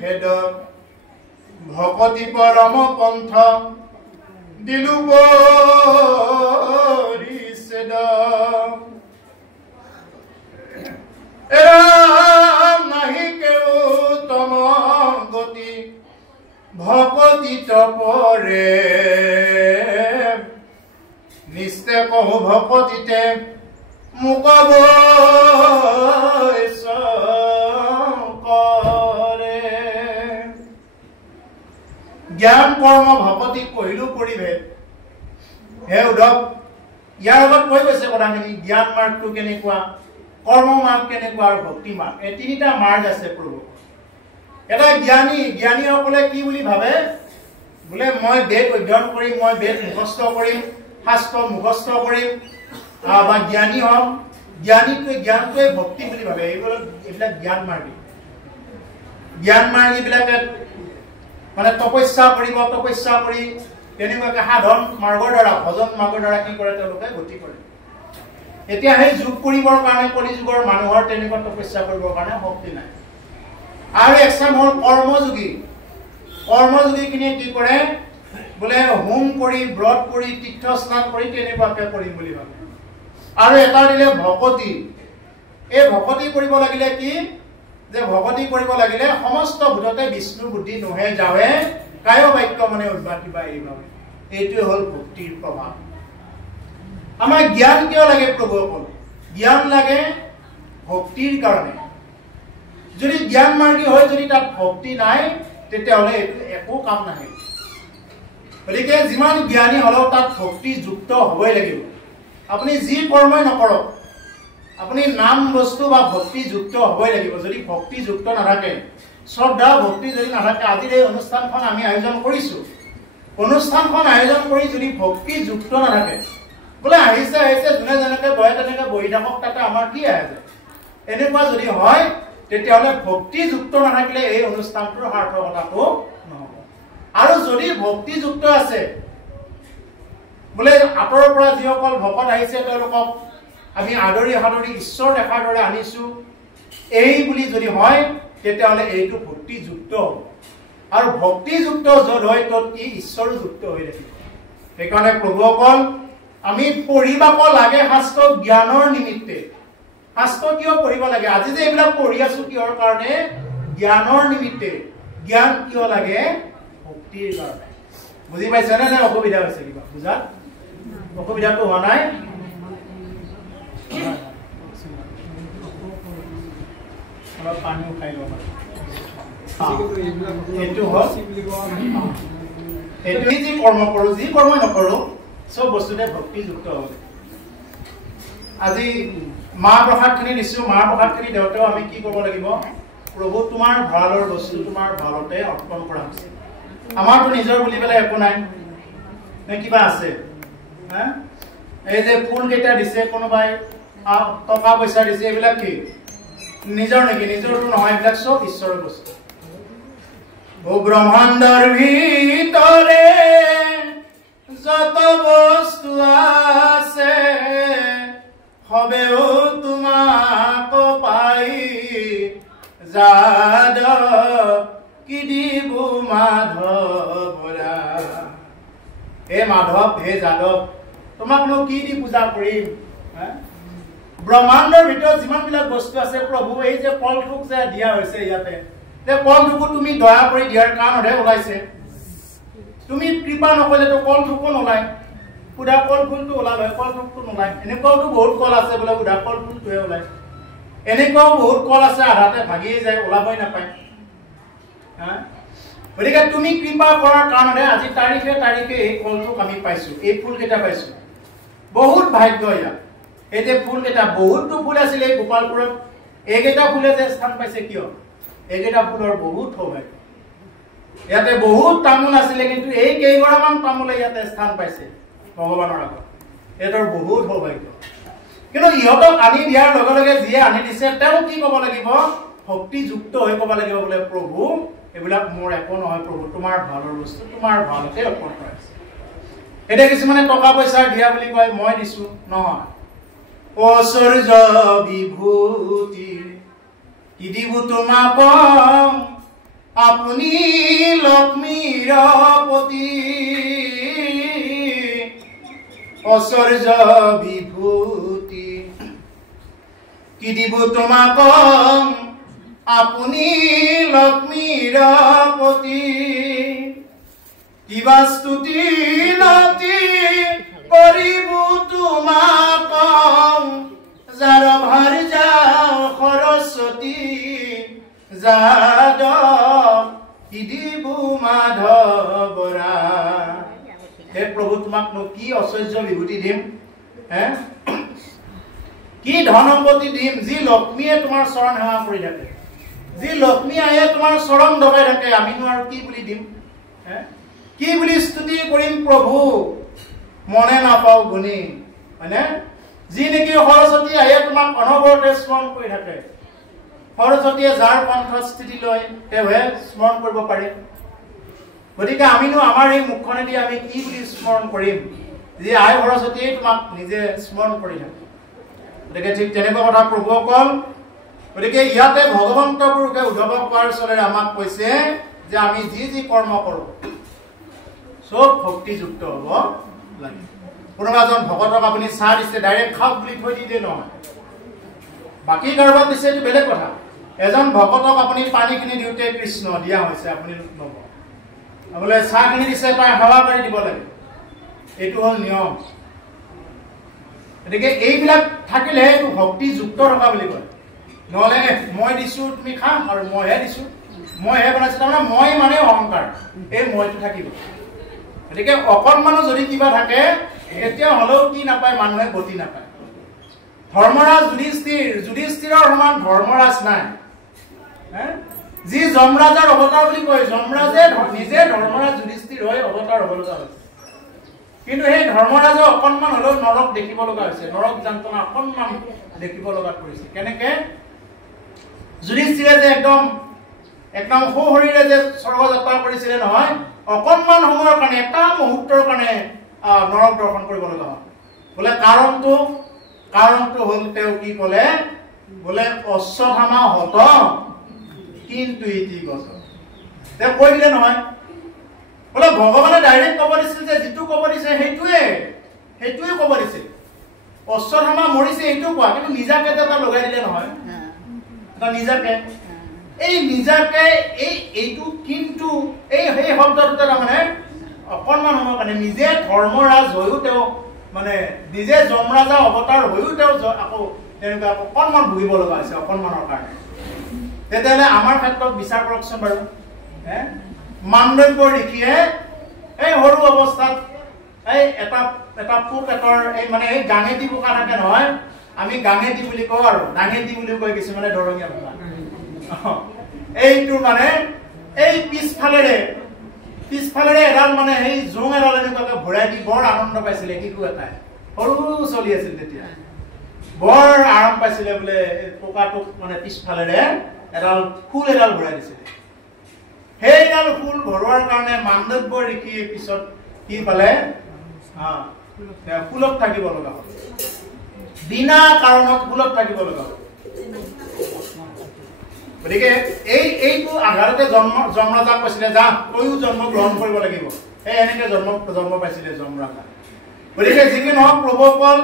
ভেদ ভকতি পৰম পন্থ দিলো কৰি সেদ এৰাম নাহি কেও তম গতি ভকতি তপৰে নিস্তে কহু ভকতিতে মুকব জ্ঞান কৰ্ম ভকতি কহিলো পৰিভেদ হে উদ্ধৱ ইয়াৰ আগত কৈ গৈছে কথাখিনি জ্ঞান মাৰ্গটো কেনেকুৱা কৰ্ম মাৰ্গ কেনেকুৱা আৰু ভক্তি মাৰ্গ এই তিনিটা মাৰ্গ আছে প্ৰভু এটা জ্ঞানীসকলে কি বুলি ভাবে বোলে মই বেদ অধ্যয়ন কৰিম মই বেদ মুখস্থ কৰিম শাস্ত্ৰ মুখস্থ কৰিম বা জ্ঞানী হম জ্ঞানটোৱে ভক্তি বুলি ভাবে এইবিলাক জ্ঞান মাৰ্গী বিলাকে মানে তপস্যা কৰি তেনেকুৱাকে সাধন মাৰ্গৰ দ্বাৰা ভজন মাৰ্গৰ দ্বাৰা কি কৰে তেওঁলোকে গতি কৰে এতিয়া সেই যোগ কৰিবৰ কাৰণে কলি যুগৰ মানুহৰ তেনেকুৱা তপস্যা কৰিবৰ কাৰণে শক্তি নাই আৰু এক্সাম হ'ল কৰ্মযোগী খিনিয়ে কি কৰে বোলে হোম কৰি ব্ৰত কৰি তীৰ্থ স্নান কৰি তেনেকুৱাকে কৰিম বুলি ভাবে আৰু এটা দিলে ভকতি এই ভকতি কৰিব লাগিলে কি যে ভকতি কৰিব লাগিলে সমস্ত ভূততে বিষ্ণু বুদ্ধি নোহে যাৱে কায় বাক্য মানে উদ্ভাতিবা এইভাবে এইটোৱে হ'ল ভক্তিৰ প্ৰভাৱ আমাৰ জ্ঞান কিয় লাগে প্ৰভুসকল জ্ঞান লাগে ভক্তিৰ কাৰণে যদি জ্ঞান মাৰ্গী হয় যদি তাত ভক্তি নাই তেতিয়াহ'লে একো কাম নাহে গতিকে যিমান জ্ঞানী হ'লেও তাত ভক্তি যুক্ত হ'বই লাগিব আপুনি যি কৰ্মই নকৰক আপুনি নাম বস্তু বা ভক্তি যুক্ত হ'বই লাগিব যদি ভক্তি যুক্ত নাথাকে শ্ৰদ্ধা ভক্তি যদি নাথাকে আজিৰ এই অনুষ্ঠানখন আমি আয়োজন কৰিছো অনুষ্ঠানখন আয়োজন কৰি যদি ভক্তি যুক্ত নাথাকে বোলে আহিছে যোনে যেনেকে বহে তেনেকে বহি থাকক তাতে আমাৰ কি আছে এনেকুৱা যদি হয় তেতিয়াহ'লে ভক্তি যুক্ত নাথাকিলে এই অনুষ্ঠানটোৰ সাৰ্থকতাটো নহ'ব আৰু যদি ভক্তি যুক্ত আছে বোলে আঁতৰৰ পৰা যিসকল ভকত আহিছে তেওঁলোকক আমি আদৰি সাদৰি ঈশ্বৰ দেখাৰ দৰে আনিছো এই বুলি যদি হয় তেতিয়াহ'লে এইটো ভক্তি যুক্ত হ'ব আৰু ভক্তি যুক্ত য'ত হয় তত কি ঈশ্বৰো যুক্ত হৈ থাকিব সেইকাৰণে প্ৰভুসকল আমি পঢ়িব লাগে শাস্ত্ৰ জ্ঞানৰ নিমিত্তে শাস্ত্ৰ কিয় পঢ়িব লাগে আজি যে এইবিলাক পঢ়ি আছো কিহৰ কাৰণে জ্ঞানৰ নিমিত্তে জ্ঞান কিয় লাগে ভক্তিৰ কাৰণে বুজি পাইছানে নে অসুবিধা হৈছে কিবা বুজাত অসুবিধাটো হোৱা নাই অলপ পানীও খাই ল'ব এইটো হ'ল এইটো যি কৰ্ম কৰোঁ যি কৰ্মই নকৰোঁ চব বস্তুতে ভক্তিযুক্ত হ'ব আজি মাহ প্ৰসাদখিনি দিছোঁ মাহ প্ৰসাদখিনি দেওঁতেও আমি কি কৰিব লাগিব প্ৰভু তোমাৰ ভঁৰালৰ বস্তু তোমাৰ ভঁৰালতে অৰ্পণ কৰা হৈছে আমাৰতো নিজৰ বুলি পেলাই একো নাই নে কিবা আছে এই যে ফুল কেইটা দিছে কোনোবাই টকা পইচা দিছে এইবিলাক কি নিজৰ নেকি নিজৰটো নহয় এইবিলাক চব ঈশ্বৰৰ বস্তু ব্ৰহ্মাণ্ডৰ ভিতৰে যত বস্তু আছে হবেও তোমাক পাই যাদৱ কি দিব মাধৱৰা হে মাধৱ হে যাদৱ তোমাকনো কি দি পূজা কৰিম ব্ৰহ্মাণ্ডৰ ভিতৰত যিমানবিলাক বস্তু আছে প্ৰভু এই যে কলথোক যে দিয়া হৈছে ইয়াতে যে কলথোকো তুমি দয়া কৰি দিয়াৰ কাৰণতহে ওলাইছে তুমি কৃপা নকৰিলেতো কলথোকো নোলায় সুধা কল ফুলটো ওলাল হয় কলথোকটো নোলায় এনেকুৱাওতো বহুত কল আছে বোলে সুধা কল ফুলটোহে ওলায় এনেকুৱাও বহুত কল আছে আধাতে ভাগিয়ে যায় ওলাবই নাপায় গতিকে তুমি কৃপা কৰাৰ কাৰণতহে আজি তাৰিখে এই কলথোক আমি পাইছো এই ফুলকেইটা পাইছো বহুত ভাগ্য ইয়াত এই যে ফুলকেইটা বহুতো ফুল আছিলে এই গোপালপুৰত এইকেইটা ফুলে যে স্থান পাইছে কিয় এইকেইটা ফুলৰ বহুত সৌভাগ্য ইয়াতে বহুত তামোল আছিলে কিন্তু এই কেইগৰামান তামোলে ইয়াতে স্থান পাইছে ভগৱানৰ আগত এটাৰ বহুত সৌভাগ্য কিন্তু ইহঁতক আনি দিয়াৰ লগে লগে যিয়ে আনি দিছে তেওঁ কি ক'ব লাগিব ভক্তিযুক্ত হৈ ক'ব লাগিব বোলে প্ৰভু এইবিলাক মোৰ একো নহয় প্ৰভু তোমাৰ ভালৰ বস্তু তোমাৰ ভালতে অৰ্পণ কৰাইছে এতিয়া কিছুমানে টকা পইচা দিয়া বুলি কয় মই দিছো নহয় ঐশ্বৰ্য বিভূতি কি দিব তোমাক আপুনি লক্ষ্মীৰ পতি ঐশ্বৰ্য বিভূতি কি দিব তোমাক আপুনি লক্ষ্মীৰ পতি কিবা স্তুতি নতি কৰিব তোমাক যাৰ ভাৰ যাও সৰস্বতী যাদৱ কি দিব মাধৱৰা হে প্ৰভু তোমাকনো কি ঐশ্বৰ্য বিভূতি দিম কি ধনপতি দিম যি লক্ষ্মীয়ে তোমাৰ চৰণ সেৱা কৰি থাকে যি লক্ষ্মী আহে তোমাৰ চৰণ দবাই থাকে আমিনো আৰু কি বুলি দিম কি বুলি স্তুতি কৰিম প্ৰভু মনে নাপাওঁ গুণী হয়নে যি নেকি সৰস্বতী আহে তোমাক অনবৰতে স্মৰণ কৰি থাকে সৰস্বতীয়ে যাৰ কণ্ঠত স্থিতি লয় তেওঁহে স্মৰণ কৰিব পাৰে গতিকে আমিনো আমাৰ এই মুখখনেদি আমি কি বুলি স্মৰণ কৰিম যি আই সৰস্বতীয়ে তোমাক নিজে স্মৰণ কৰি থাকে গতিকে ঠিক তেনেকুৱা কথা প্ৰভুসকল গতিকে ইয়াতে ভগৱন্ত পুৰুষে উদ্ধৱ কোৱাৰ চলেৰে আমাক কৈছে যে আমি যি কৰ্ম কৰোঁ চব ভক্তিযুক্ত হ'ব লাগে কোনোবা এজন ভকতক আপুনি চাহ দিছে ডাইৰেক্ট খাওক বুলি থৈ দিলে নহয় বাকী কাৰোবাক দিছে এইটো বেলেগ কথা এজন ভকতক আপুনি পানীখিনি দিওঁতে কৃষ্ণ দিয়া হৈছে আপুনি ল'ব বোলে চাহখিনি দিছে তাৰ সেৱা কৰি দিব লাগে এইটো হ'ল নিয়ম গতিকে এইবিলাক থাকিলে এইটো ভক্তিযুক্ত থকা বুলি কয় নহ'লে মই দিছো তুমি খা আৰু মইহে দিছো মইহে বনাইছো তাৰমানে মই মানে অহংকাৰ এই মইটো থাকিব গতিকে অকণমানো যদি কিবা থাকে এতিয়া হ'লেও কি নাপায় মানুহে গতি নাপায় ধৰ্মৰাজ যুধিষ্ঠিৰৰ সমান ধৰ্মৰাজ নাই যি যমৰাজাৰ অৱতাৰ বুলি কয় যমৰাজে নিজে ধৰ্মৰাজ যুধিষ্ঠিৰ হৈ অৱতাৰ হ'ব লগা হৈছে কিন্তু সেই ধৰ্মৰাজে অকণমান হ'লেও নৰক দেখিব লগা হৈছে নৰক যন্ত্ৰণা অকণমান দেখিব লগা কৰিছে কেনেকে যুধিষ্ঠিৰে যে একদম সশৰীৰে যে স্বৰ্গ যাত্ৰা কৰিছিলে নহয় অকণমান সময়ৰ কাৰণে এটা মুহূৰ্তৰ কাৰণে নৰক দৰ্শন কৰিব লগা হয় বোলে কাৰণটো হ'ল তেওঁ কি ক'লে বোলে অশ্বত্থামা হত কিন্তু ইতি গত তেওঁ কৈ দিলে নহয় বোলে ভগৱানে ডাইৰেক্ট ক'ব দিছিল যে যিটো ক'ব দিছে সেইটোৱে ক'ব দিছিল অশ্বত্থামা মৰিছে এইটো কোৱা কিন্তু নিজাকে এটা লগাই দিলে নহয় এটা নিজাকে এইটো কিন্তু সেই শব্দটোতে তাৰমানে অকণমান সময়ৰ কাৰণে নিজে ধৰ্মৰাজ হৈও তেওঁ মানে নিজে যমৰাজা অৱতাৰ হৈও তেওঁ আকৌ তেনেকুৱা অকণমান ভুগিব লগা হৈছে অকণমানৰ কাৰণে তেতিয়াহ'লে আমাৰ ক্ষেত্ৰত বিচাৰ কৰকচোন বাৰু মাণ্ডব্য ঋষিয়ে এই সৰু অৱস্থাত এই এটা পোক এটাৰ মানে এই গাঙেদি পোকা থাকে নহয় আমি গাঙেদি বুলি কওঁ আৰু ডাঙেদি বুলি কয় কিছুমানে দৰঙীয়া ভাষা এইটো মানে এই পিছফালেৰে এডাল মানে সেই জোং এডাল এনেকুৱাকে ভৰাই দি বৰ আনন্দ পাইছিলে শিশু এটাই সৰু চলি আছিল তেতিয়া বৰ আৰাম পাইছিলে বোলে পোকাটোক মানে পিছফালেৰে ফুল এডাল ভৰাই দিছিলে সেইডাল ফুল ভৰোৱাৰ কাৰণে মাণ্ডব্য ঋষিয়ে পিছত কি পালে ফুলত থাকিব লগা হ'ল বিনা কাৰণত ফুলত থাকিব লগা হ'ল গতিকে এইটো আধাৰতে যমৰাজাক কৈছিলে যা তয়ো জন্ম গ্ৰহণ কৰিব লাগিব সেই এনেকে জন্ম পাইছিলে যমৰাজা গতিকে যিকি নহওক প্ৰভুসকল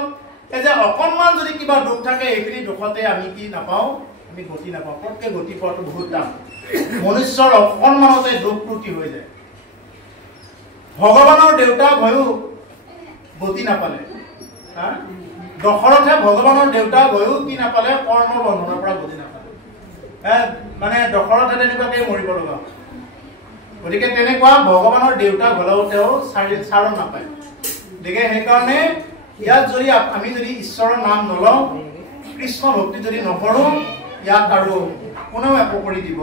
এই যে অকণমান যদি কিবা দুখ থাকে এইখিনি দুখতে আমি কি নাপাওঁ আমি গতি নাপাওঁ পটকে গতি পোৱাটো বহুত টান মনুষ্যৰ অকণমানতে দুখ ত্ৰুটি হৈ যায় ভগৱানৰ দেউতাক হৈও গতি নাপালে দশৰথে ভগৱানৰ দেউতাক হৈও কি নাপালে কৰ্ম বন্ধনৰ পৰা গতি নাপালে মানে দশৰথে তেনেকুৱাকে মৰিব লগা গতিকে তেনেকুৱা ভগৱানৰ দেউতাক হ'লেও তেওঁ চাৰণ নাপায় গতিকে সেইকাৰণে ইয়াত যদি আমি যদি ঈশ্বৰৰ নাম নলওঁ কৃষ্ণ ভক্তি যদি নকৰোঁ ইয়াত আৰু কোনেও একো কৰি দিব